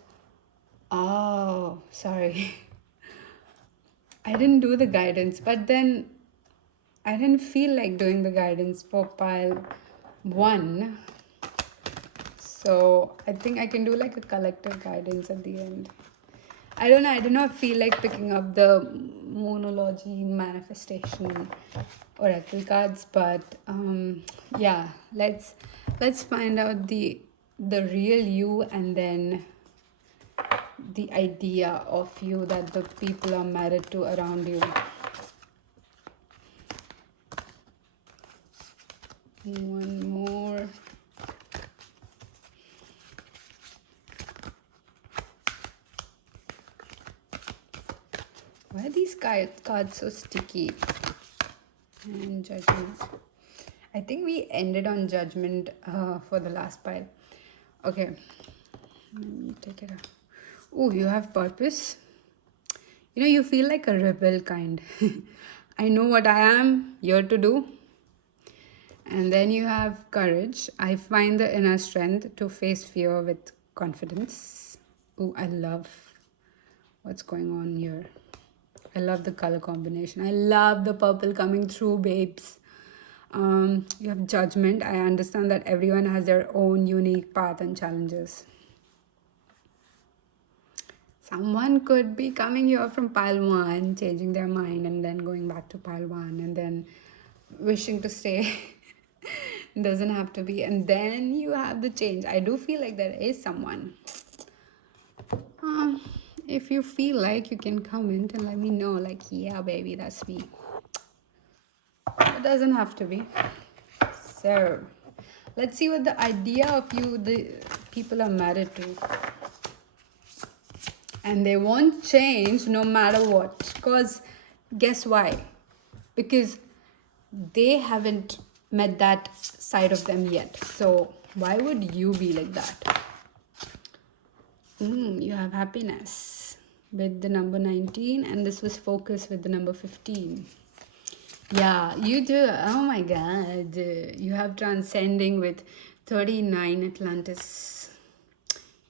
Oh, sorry. I didn't do the guidance, but then I didn't feel like doing the guidance for pile 1. So I think I can do like a collective guidance at the end. I don't know. I do not feel like picking up the monology manifestation oracle cards, but yeah, let's find out the real you, and then the idea of you that the people are married to around you. One more. Why are these cards so sticky? And judgment. I think we ended on judgment for the last pile. Okay, let me take it out. Oh, you have purpose. You know, you feel like a rebel kind. I know what I am here to do. And then you have courage. I find the inner strength to face fear with confidence. Oh, I love what's going on here. I love the color combination. I love the purple coming through, babes. You have judgment. I understand that everyone has their own unique path and challenges. Someone could be coming here from pile 1, changing their mind, and then going back to pile 1, and then wishing to stay. Doesn't have to be. And then you have the change. I do feel like there is someone. If you feel like, you can comment and let me know, like, yeah, baby, that's me. It doesn't have to be. So let's see what the idea of you the people are married to. And they won't change no matter what. Because guess why? Because they haven't met that side of them yet. So why would you be like that? You have happiness with the number 19, and this was focus with the number 15. Yeah, you do. Oh my god. You have transcending with 39 Atlantis.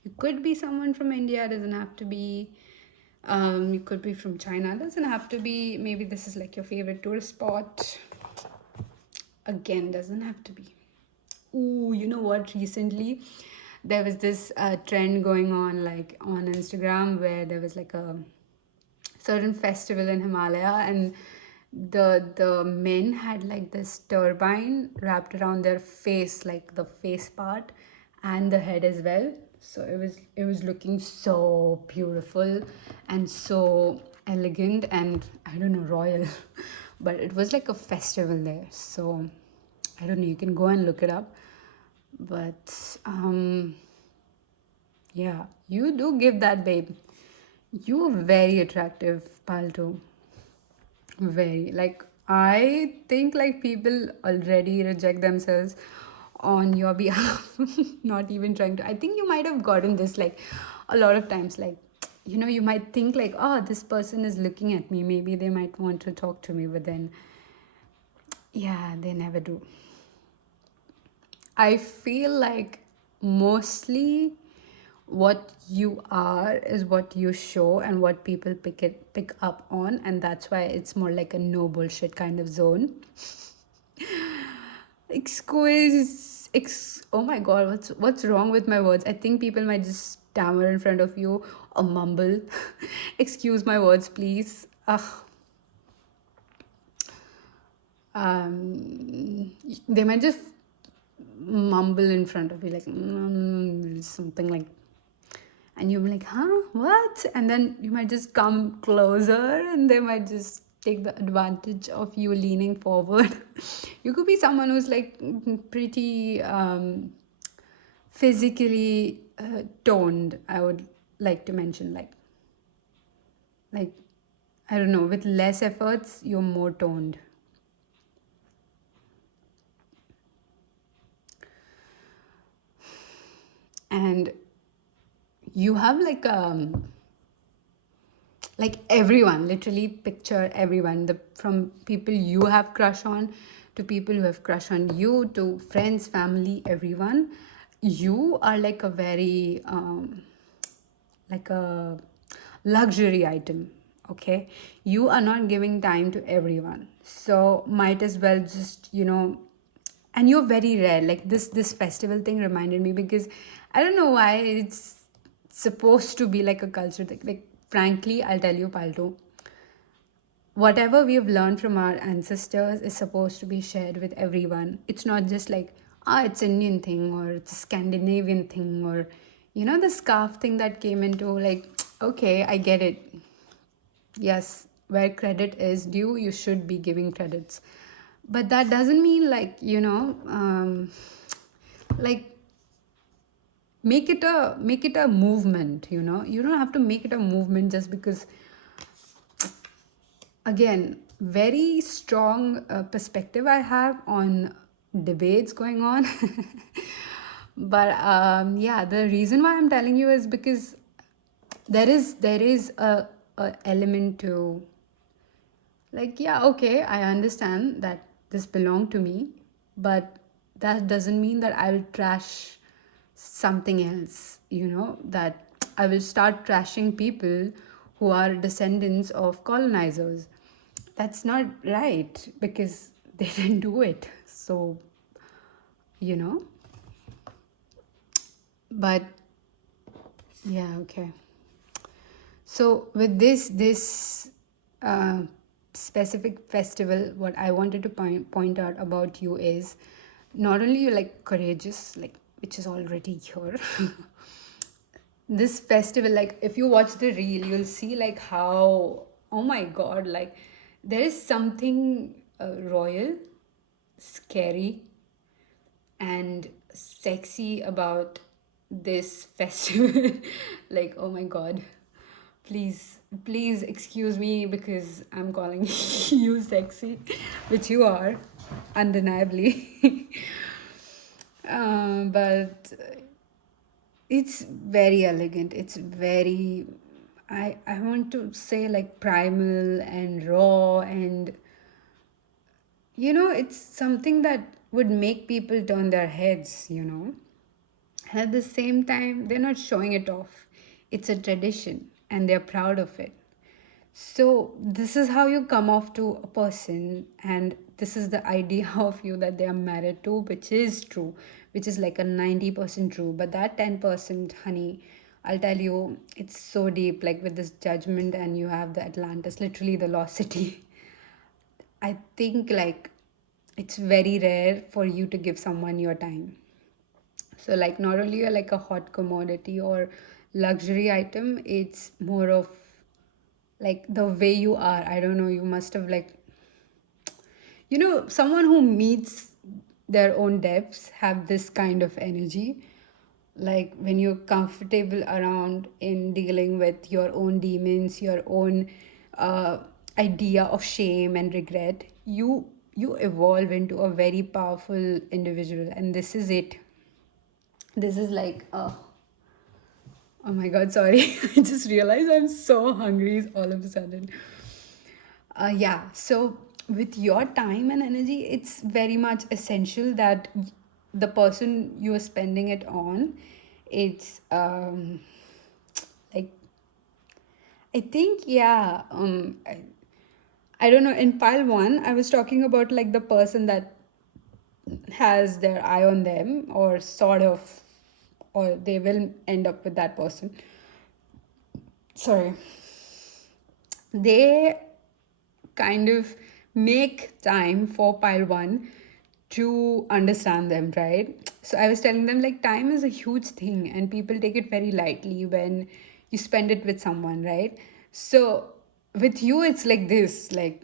You could be someone from India, doesn't have to be. You could be from China, doesn't have to be. Maybe this is like your favorite tourist spot. Again, doesn't have to be. Ooh, you know what? Recently, there was this trend going on like on Instagram where there was like a certain festival in Himalaya, and the men had like this turbine wrapped around their face, like the face part and the head as well. So it was looking so beautiful and so elegant and I don't know, royal. But it was like a festival there. So I don't know, you can go and look it up. But yeah, you do give that, babe. You are very attractive, Palto. Very. Like, I think like people already reject themselves on your behalf, not even trying to. I think you might have gotten this like a lot of times. Like, you know, you might think like, oh, this person is looking at me. Maybe they might want to talk to me, but then, yeah, they never do. I feel like mostly what you are is what you show and what people pick up on, and that's why it's more like a no bullshit kind of zone. Oh my god, what's wrong with my words? I think people might just stammer in front of you or mumble. Excuse my words, please. They might just mumble in front of you like something like, and you're like, huh, what? And then you might just come closer and they might just take the advantage of you leaning forward. You could be someone who's like pretty physically toned, I would like to mention. Like, Like, I don't know, with less efforts, you're more toned. And you have like everyone, literally picture everyone, the from people you have crush on to people who have crush on you to friends, family, everyone. You are like a very like a luxury item. Okay, you are not giving time to everyone, so might as well just, and you're very rare. Like this festival thing reminded me, because I don't know why it's supposed to be like a culture thing. Like, frankly, I'll tell you, Palto, whatever we have learned from our ancestors is supposed to be shared with everyone. It's not just like, it's Indian thing or it's a Scandinavian thing, or the scarf thing that came into, like, okay, I get it. Yes, where credit is due, you should be giving credits. But that doesn't mean, like, like, make it a movement. You don't have to make it a movement just because, again, very strong perspective I have on debates going on. But yeah, the reason why I'm telling you is because there is a element to, like, yeah, okay, I understand that this belonged to me, but that doesn't mean that I will trash something else, that I will start trashing people who are descendants of colonizers. That's not right, because they didn't do it. So, you know, but yeah, okay. So with this uh, specific festival, what I wanted to point out about you is, not only you're like courageous, like, which is already here. This festival, like, if you watch the reel, you'll see like how, oh my god, like, there is something royal, scary, and sexy about this festival. Like, oh my god, please excuse me because I'm calling you sexy, which you are, undeniably. But it's very elegant. It's very, I want to say, like, primal and raw, and it's something that would make people turn their heads. And at the same time, they're not showing it off. It's a tradition and they're proud of it. So, this is how you come off to a person, and this is the idea of you that they are married to, which is true, which is like a 90% true. But that 10%, honey, I'll tell you, it's so deep, like with this judgment, and you have the Atlantis, literally the lost city. I think, like, it's very rare for you to give someone your time. So, like, not only you're like a hot commodity or luxury item, it's more of like the way you are. I don't know, you must have, like, someone who meets their own depths have this kind of energy. Like, when you're comfortable around in dealing with your own demons, your own uh, idea of shame and regret, you evolve into a very powerful individual. And this is it. This is like, oh my god, sorry. I just realized I'm so hungry all of a sudden. Yeah, so with your time and energy, it's very much essential that the person you are spending it on, it's like, I think, yeah, I don't know. In pile one, I was talking about like the person that has their eye on them, or sort of, or they will end up with that person. Sorry, they kind of make time for pile one to understand them, right? So I was telling them, like, time is a huge thing and people take it very lightly when you spend it with someone, right? So with you, it's like this, like,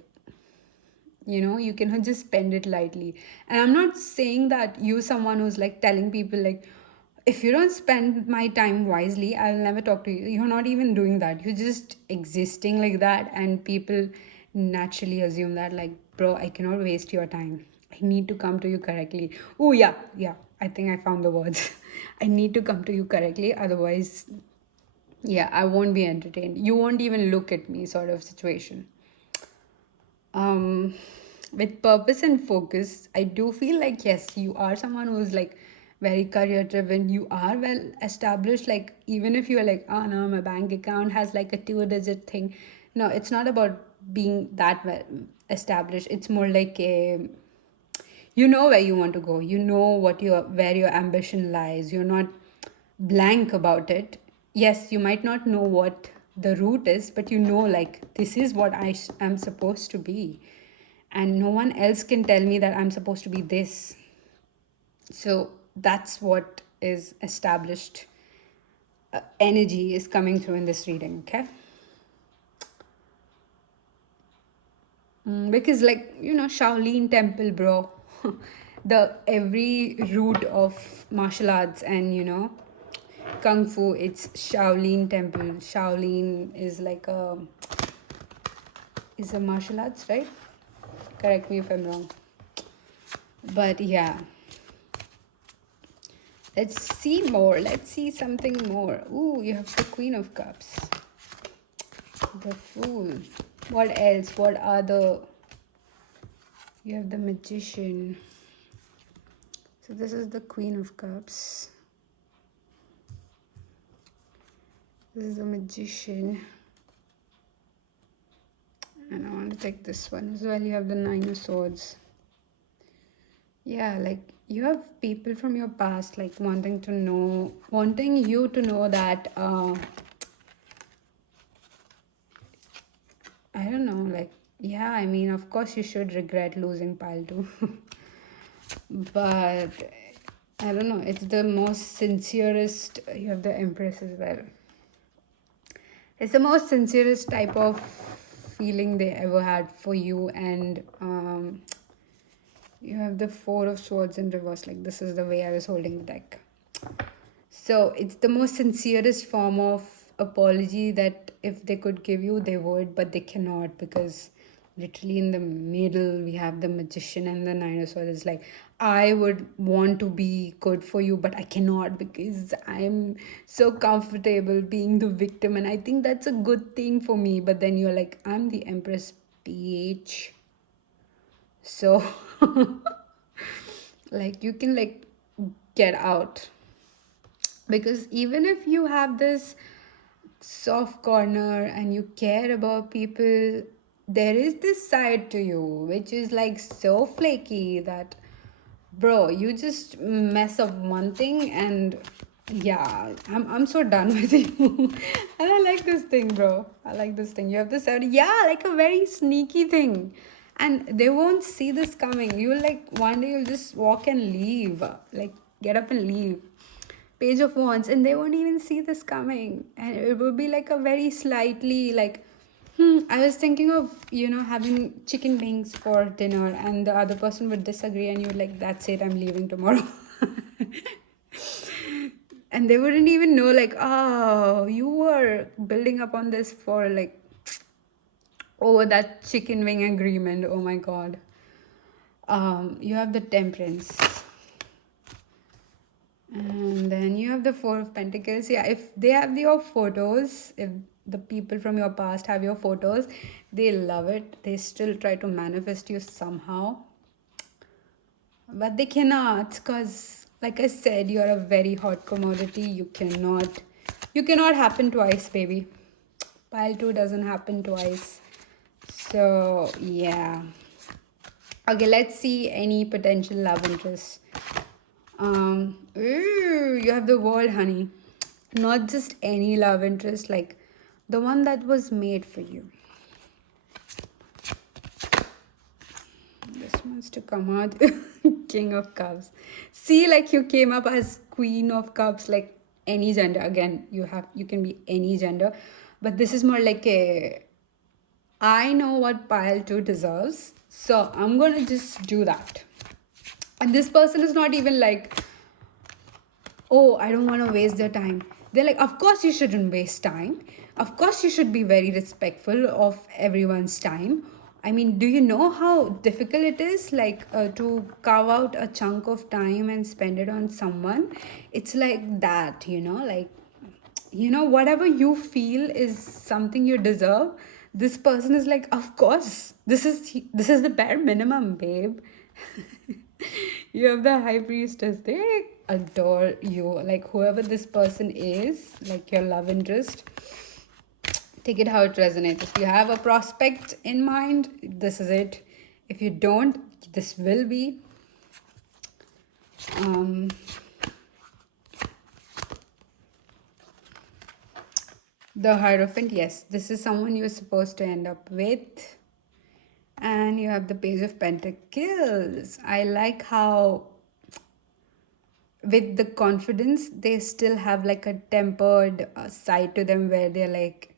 you cannot just spend it lightly. And I'm not saying that you someone who's like telling people, like, if you don't spend my time wisely, I'll never talk to you. You're not even doing that. You're just existing like that, and people naturally assume that, like, bro, I cannot waste your time. I need to come to you correctly. Oh, yeah, yeah. I think I found the words. I need to come to you correctly. Otherwise, yeah, I won't be entertained. You won't even look at me, sort of situation. um with purpose and focus, I do feel like, yes, you are someone who's like very career driven. You are well established. Like, even if you're like, oh no, my bank account has like a 2-digit thing. No, it's not about being that well established. It's more like a, you know where you want to go. You know what your where your ambition lies. You're not blank about it. Yes, you might not know what the route is, but you know, like, this is what am supposed to be, and no one else can tell me that I'm supposed to be this. So that's what is established. Energy is coming through in this reading. Okay. Because, like, Shaolin temple, bro. The every root of martial arts and, kung fu, it's Shaolin temple. Shaolin is a martial arts, right? Correct me if I'm wrong. But yeah, let's see more. Let's see something more. Ooh, you have the Queen of Cups, the Fool. What else? What are the... You have the Magician. So this is the Queen of Cups. This is the Magician. And I want to take this one as well. You have the Nine of Swords. Yeah, like, you have people from your past, like, wanting you to know that, I don't know, like, yeah, I mean, of course you should regret losing pile too. But I don't know, it's the most sincerest. You have the Empress as well. It's the most sincerest type of feeling they ever had for you. And you have the Four of Swords in reverse. Like, this is the way I was holding the deck. So it's the most sincerest form of apology that if they could give you, they would, but they cannot, because literally in the middle we have the Magician and the Nine of Swords. It's like, I would want to be good for you, but I cannot, because I'm so comfortable being the victim, and I think that's a good thing for me. But then you're like, I'm the Empress, bitch. So like, you can, like, get out. Because even if you have this soft corner and you care about people, there is this side to you which is like so flaky that, bro, you just mess up one thing and yeah, I'm so done with you. And I like this thing, bro. I like this thing. You have this, yeah, like a very sneaky thing. And they won't see this coming. You'll, like, one day you'll just walk and leave. Like, get up and leave. Page of Wands, and they won't even see this coming. And it will be like a very slightly, like, I was thinking of, having chicken wings for dinner, and the other person would disagree, and you're like, that's it, I'm leaving tomorrow. And they wouldn't even know, like, oh, you were building up on this for, like, over that chicken wing agreement. Oh my God. You have the Temperance. And then you have the Four of Pentacles. Yeah, if they have your photos, if the people from your past have your photos, they love it. They still try to manifest you somehow. But they cannot, because, like I said, you're a very hot commodity. You cannot happen twice, baby. Pile 2 doesn't happen twice. So, yeah. Okay, let's see any potential love interest. You have the World, honey. Not just any love interest, like the one that was made for you. This wants to come out. King of Cups. See, like, you came up as Queen of Cups, like any gender. Again, you can be any gender, but this is more like a, I know what pile 2 deserves, so I'm gonna just do that. And this person is not even like, oh, I don't want to waste their time. They're like, of course you shouldn't waste time. Of course you should be very respectful of everyone's time. I mean, do you know how difficult it is, like, to carve out a chunk of time and spend it on someone? It's like that, like, whatever you feel is something you deserve. This person is like, of course, this is the bare minimum, babe. You have the high priestess, they adore you, like whoever this person is, like your love interest. Take it how it resonates. If you have a prospect in mind, this is it. If you don't, this will be. um the Hierophant, yes, this is someone you're supposed to end up with. And you have the Page of Pentacles. I like how, with the confidence, they still have like a tempered side to them, where they're like,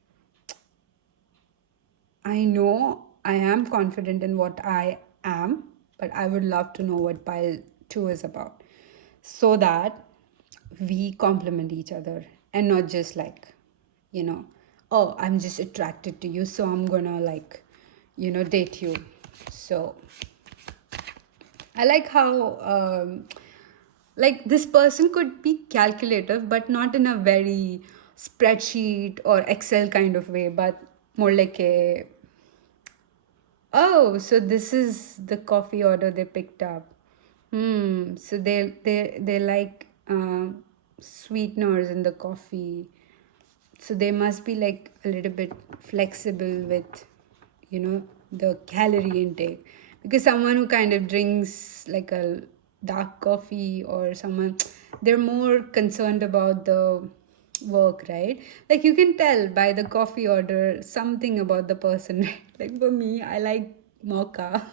I know I am confident in what I am, but I would love to know what pile 2 is about, so that we complement each other, and not just like, you know, oh, I'm just attracted to you, so I'm gonna, like, date you. So I like how, like, this person could be calculative, but not in a very spreadsheet or Excel kind of way, but more like a, oh, so this is the coffee order they picked up. So they like sweeteners in the coffee. So they must be like a little bit flexible with, the calorie intake. Because someone who kind of drinks like a dark coffee, or someone, they're more concerned about the work, right? Like you can tell by the coffee order something about the person, right? Like for me, I like mocha.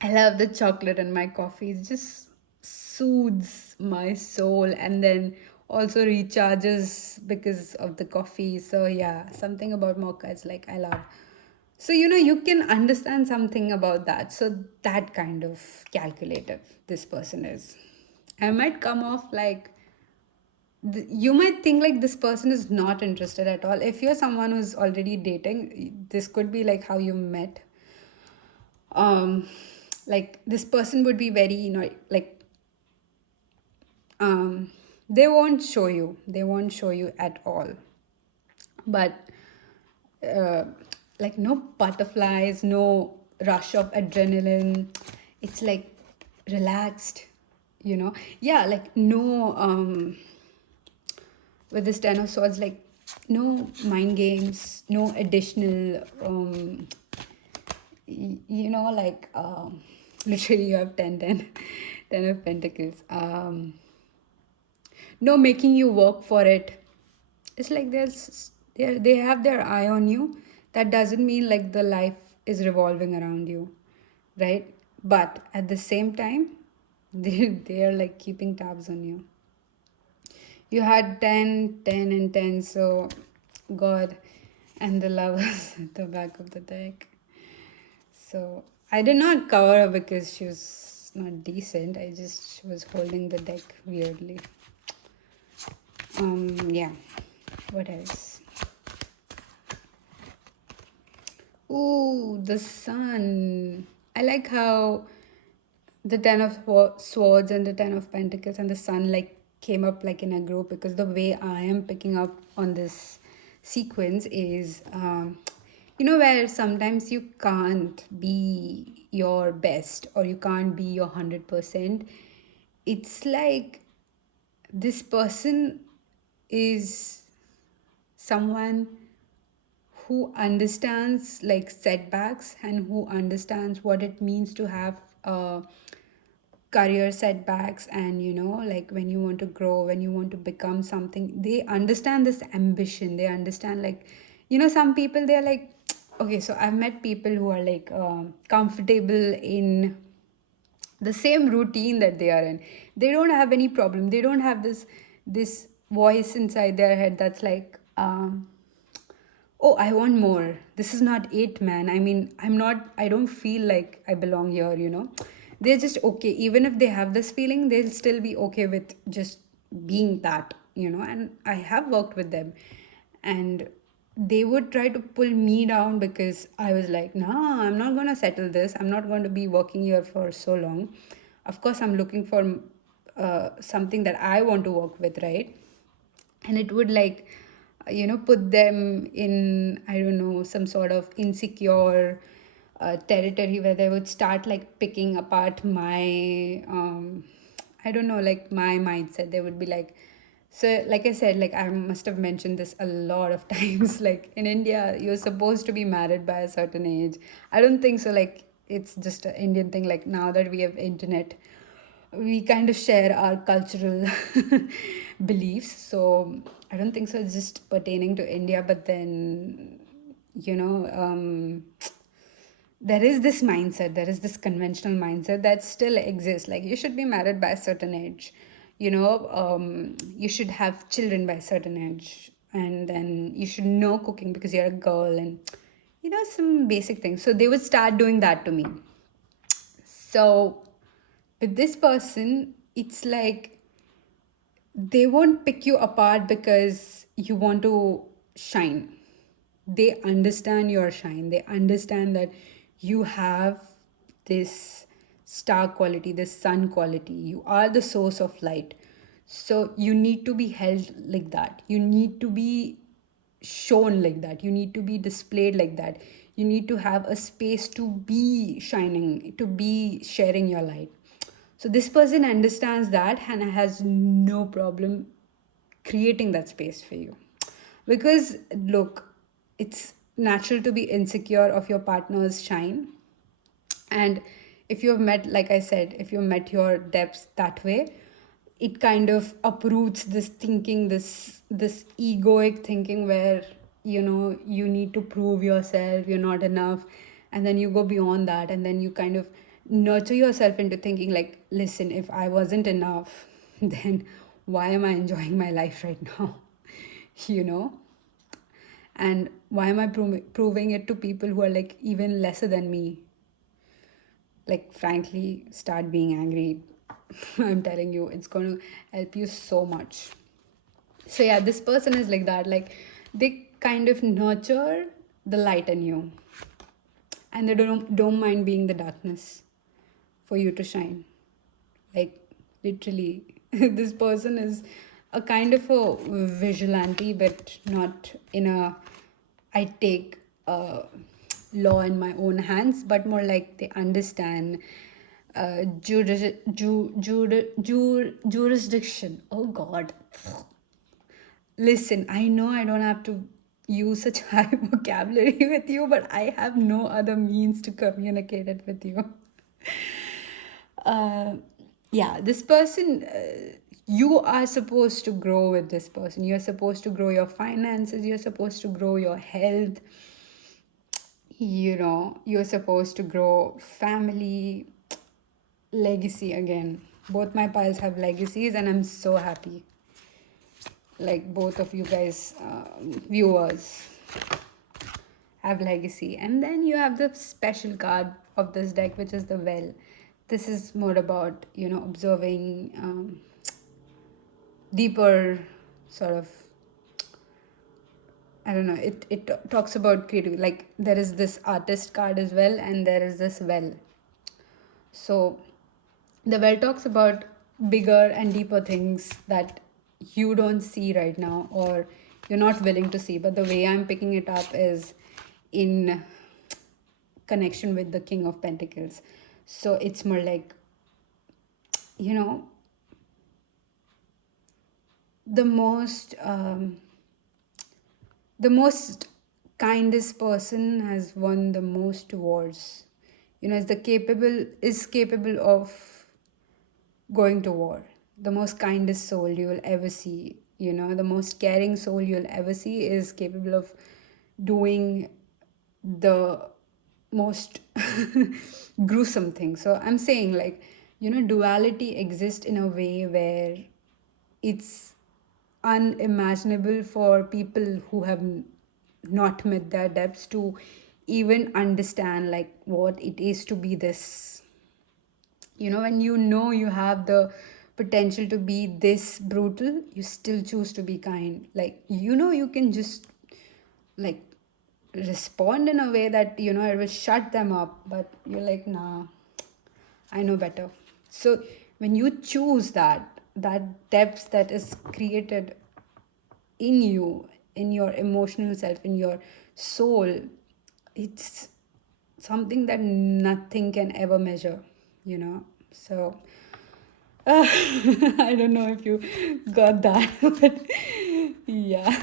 I love the chocolate in my coffee. It just soothes my soul, and then also recharges because of the coffee. So yeah, something about mocha is like I love. So you can understand something about that. So that kind of calculative this person is. I might come off like, you might think like this person is not interested at all. If you're someone who's already dating, this could be like how you met. um like this person would be very, like, um they won't show you at all. But uh, like no butterflies, no rush of adrenaline. It's like relaxed, yeah, like no, with this Ten of Swords, like no mind games, no additional, like, literally you have 10 of Pentacles. No making you work for it. It's like they have their eye on you. That doesn't mean like the life is revolving around you, right? But at the same time, they are like keeping tabs on you. You had 10, 10, and 10, so God and the lovers at the back of the deck. So I did not cover her because she was not decent. I just was holding the deck weirdly. Yeah. What else? Ooh, the sun. I like how the Ten of Swords and the Ten of Pentacles and the sun like came up like in a group, because the way I am picking up on this sequence is, where sometimes you can't be your best, or you can't be your 100%. It's like this person is someone who understands like setbacks, and who understands what it means to have career setbacks, and like when you want to grow, when you want to become something. They understand this ambition. They understand, like, some people, they're like, okay, so I've met people who are like comfortable in the same routine that they are in. They don't have any problem. They don't have this voice inside their head that's like, oh, I want more. This is not it, man. I mean, I don't feel like I belong here. they're just okay. Even if they have this feeling, they'll still be okay with just being that, and I have worked with them, and they would try to pull me down because I was like, nah, I'm not going to settle this. I'm not going to be working here for so long. Of course, I'm looking for something that I want to work with, right? And it would like, put them in, I don't know, some sort of insecure territory where they would start like picking apart my I don't know, like my mindset. They would be like, so like I said, like I must have mentioned this a lot of times, like in India you're supposed to be married by a certain age. I don't think so, like it's just an Indian thing. Like now that we have internet, we kind of share our cultural beliefs. So I don't think so it's just pertaining to India, but then, you know, there is this mindset, there is this conventional mindset that still exists. Like you should be married by a certain age, you should have children by a certain age, and then you should know cooking because you're a girl, and some basic things. So they would start doing that to me. So with this person, it's like they won't pick you apart because you want to shine. They understand your shine. They understand that you have this star quality, this sun quality. You are the source of light. So you need to be held like that. You need to be shown like that. You need to be displayed like that. You need to have a space to be shining, to be sharing your light. So this person understands that and has no problem creating that space for you. Because look, it's natural to be insecure of your partner's shine. And if you've met, like I said, if you met your depths that way, it kind of uproots this thinking, this egoic thinking where you need to prove yourself, you're not enough, and then you go beyond that, and then you kind of nurture yourself into thinking like, listen, if I wasn't enough, then why am I enjoying my life right now? you know and why am I proving it to people who are like even lesser than me? Like frankly, start being angry. I'm telling you, it's going to help you so much. So yeah, this person is like that. Like they kind of nurture the light in you, and they don't mind being the darkness for you to shine. Like literally, this person is a kind of a vigilante, but not in a I take law in my own hands, but more like they understand jurisdiction. Oh God. Listen, I know I don't have to use such high vocabulary with you, but I have no other means to communicate it with you. uh, yeah, this person, you are supposed to grow with this person. You're supposed to grow your finances, you're supposed to grow your health, you're supposed to grow family, legacy. Again, both my piles have legacies, and I'm so happy. Like both of you guys, viewers, have legacy. And then you have the special card of this deck, which is the well. This is more about observing, deeper sort of, I don't know, it talks about creativity. Like there is this artist card as well, and there is this well. So the well talks about bigger and deeper things that you don't see right now, or you're not willing to see. But the way I'm picking it up is in connection with the King of Pentacles. So it's more like, you know, the most the most kindest person has won the most wars. Is capable of going to war. The most kindest soul you will ever see, the most caring soul you'll ever see is capable of doing the most gruesome thing. So I'm saying, like, duality exists in a way where it's unimaginable for people who have not met their depths to even understand like what it is to be this When you have the potential to be this brutal, you still choose to be kind. Like, you can just like respond in a way that it will shut them up, but you're like, nah, I know better. So when you choose that depth that is created in you, in your emotional self, in your soul, it's something that nothing can ever measure, so I don't know if you got that, but yeah.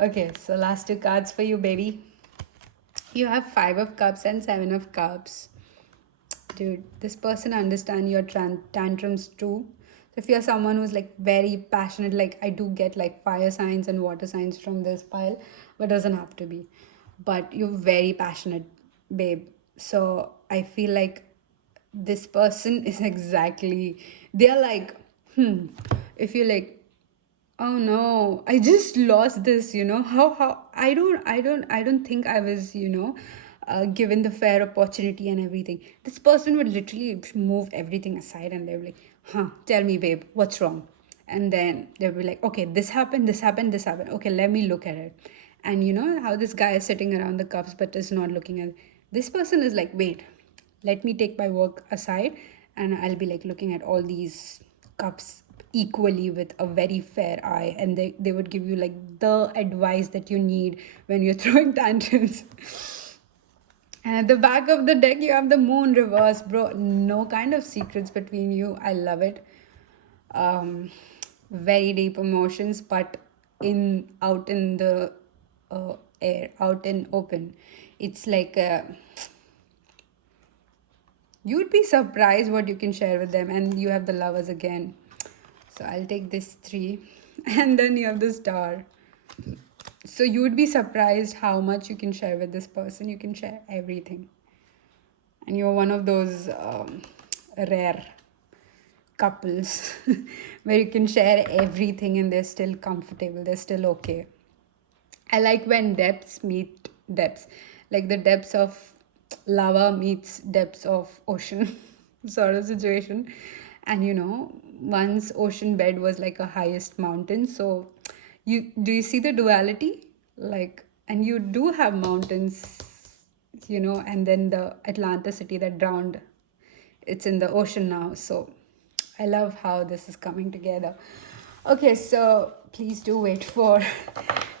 Okay, so last two cards for you, baby. You have Five of Cups and Seven of Cups. Dude, this person understand your tantrums too. So if you're someone who's like very passionate, like I do get like fire signs and water signs from this pile, but doesn't have to be. But you're very passionate, babe. So I feel like this person is exactly, they're like, if you like, oh no, I just lost this, how I don't think I was, given the fair opportunity and everything. This person would literally move everything aside and they'll be like, tell me, babe, what's wrong? And then they'll be like, okay, this happened, this happened, this happened. Okay, let me look at it. And you know how this guy is sitting around the cups but is not looking at, this person is like, wait, let me take my work aside and I'll be like looking at all these cups equally with a very fair eye, and they would give you like the advice that you need when you're throwing tantrums. And at the back of the deck you have the moon reverse, bro. No kind of secrets between you. I love it. um Very deep emotions, but in out in the air, out in open. It's like you'd be surprised what you can share with them. And you have the lovers again, so I'll take this three. And then you have the star. So you would be surprised how much you can share with this person. You can share everything, and you're one of those rare couples where you can share everything and they're still comfortable, they're still okay. I like when depths meet depths, like the depths of lava meets depths of ocean sort of situation. And once ocean bed was like a highest mountain. So you see the duality? Like, and you do have mountains, and then the Atlanta city that drowned, it's in the ocean now. So I love how this is coming together. Okay, so please do wait for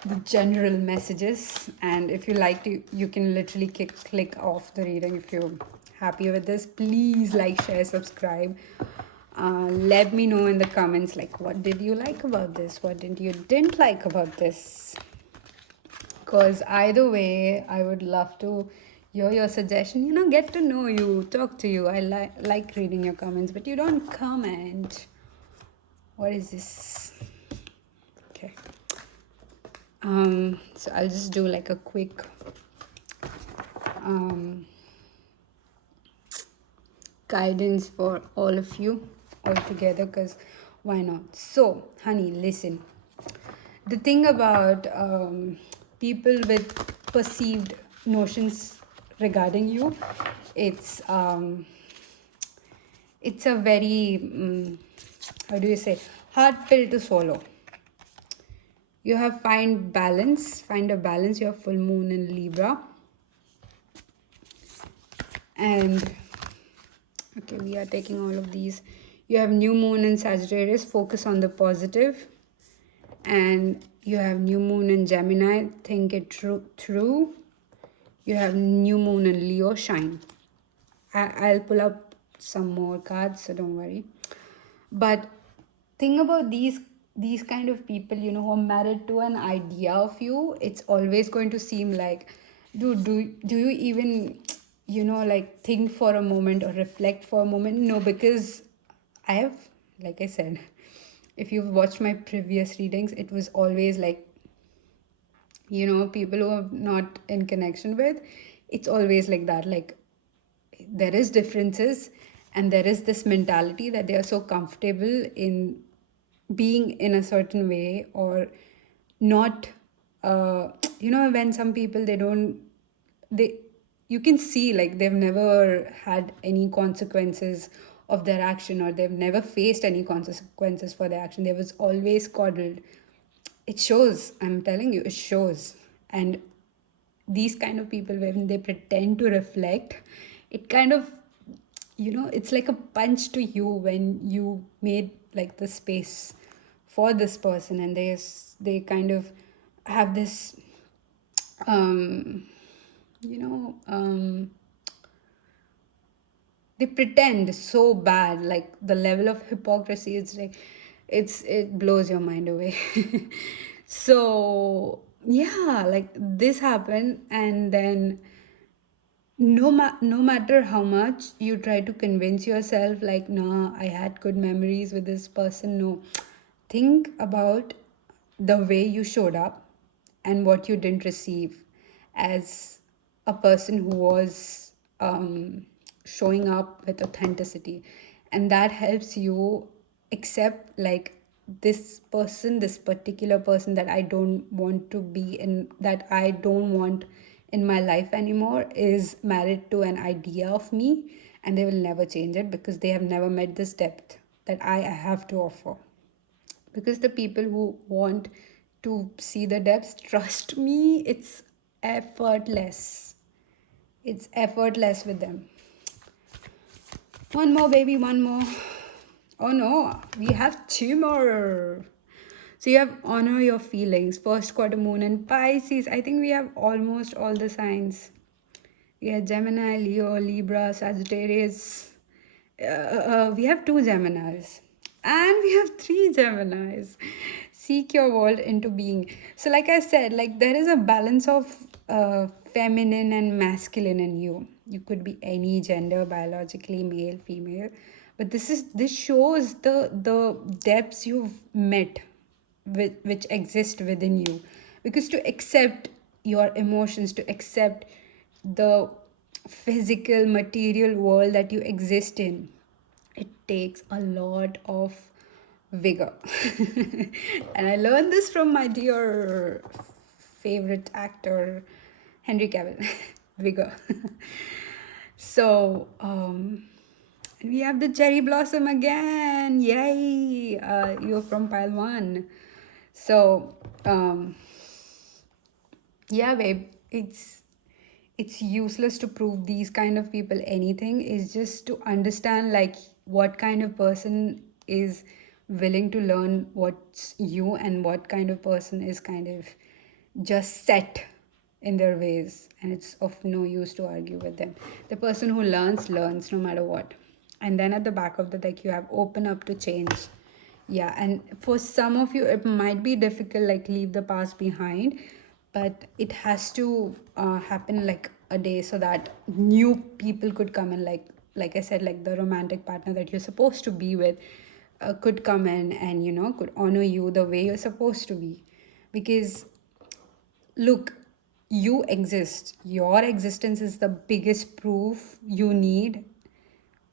the general messages. And if you like to, you can literally click off the reading if you're happy with this. Please like, share, subscribe. Let me know in the comments, like, what did you like about this? What did you didn't like about this? Because either way, I would love to hear your suggestion. Get to know you, talk to you. I like reading your comments, but you don't comment. What is this? Okay. So I'll just do like a quick guidance for all of you all together, because why not? So, honey, listen. The thing about people with perceived notions regarding you, it's a very how do you say, hard pill to swallow. You have find a balance. You have full moon in Libra, and okay, we are taking all of these. You have new moon in Sagittarius, focus on the positive. And you have new moon in Gemini, think it through. You have new moon in Leo, shine. I'll pull up some more cards, so don't worry. But think about these kind of people, who are married to an idea of you. It's always going to seem like, dude, do you even, like think for a moment or reflect for a moment? No, because I have, like I said, if you've watched my previous readings, it was always like, people who are not in connection with, it's always like that. Like, there is differences, and there is this mentality that they are so comfortable in being in a certain way, or not. When some people, they you can see like they've never had any consequences of their action, or they've never faced any consequences for their action. They was always coddled. It shows, I'm telling you, it shows. And these kind of people, when they pretend to reflect, it kind of, it's like a punch to you when you made like the space for this person, and they kind of have this um you know they pretend so bad, like the level of hypocrisy, it's like it blows your mind away. So yeah, like this happened, and then no matter how much you try to convince yourself like, nah, I had good memories with this person, no, think about the way you showed up and what you didn't receive as a person who was showing up with authenticity. And that helps you accept, like, this particular person that I don't want to be in, that I don't want in my life anymore, is married to an idea of me, and they will never change it because they have never met this depth that I have to offer. Because the people who want to see the depths, trust me, it's effortless. It's effortless with them. One more, baby, one more. Oh no, we have two more. So you have honor your feelings, first quarter moon and Pisces. I think we have almost all the signs. We have Gemini, Leo, Libra, Sagittarius. We have two Geminis. And we have three Geminis. Seek your world into being. So, like I said, like there is a balance of feminine and masculine in you. You could be any gender, biologically male, female, but this shows the depths you've met, which exist within you. Because to accept your emotions, to accept the physical material world that you exist in, it takes a lot of vigor. And I learned this from my dear favorite actor, Henry Cavill. Vigor. So we have the cherry blossom again. Yay! You're from pile one. So yeah, babe, it's useless to prove these kind of people anything. Is just to understand like what kind of person is willing to learn what's you, and what kind of person is kind of just set in their ways, and it's of no use to argue with them. The person who learns no matter what. And then at the back of the deck you have open up to change. Yeah, and for some of you it might be difficult, like leave the past behind, but it has to happen like a day, so that new people could come in, like I said, like the romantic partner that you're supposed to be with could come in and could honor you the way you're supposed to be. Because look, you exist. Your existence is the biggest proof you need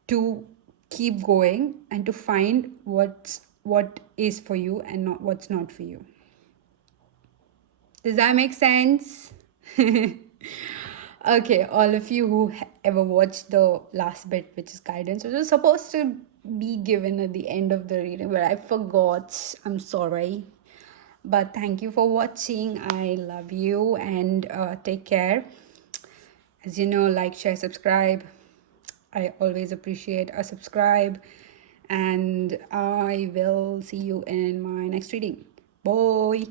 to keep going and to find what is for you and not what's not for you. Does that make sense? Okay, all of you who ever watched the last bit, which is guidance, which was supposed to be given at the end of the reading, but I forgot. I'm sorry. But thank you for watching. I love you, and take care. As you know, like, share, subscribe. I always appreciate a subscribe. And I will see you in my next reading. Bye.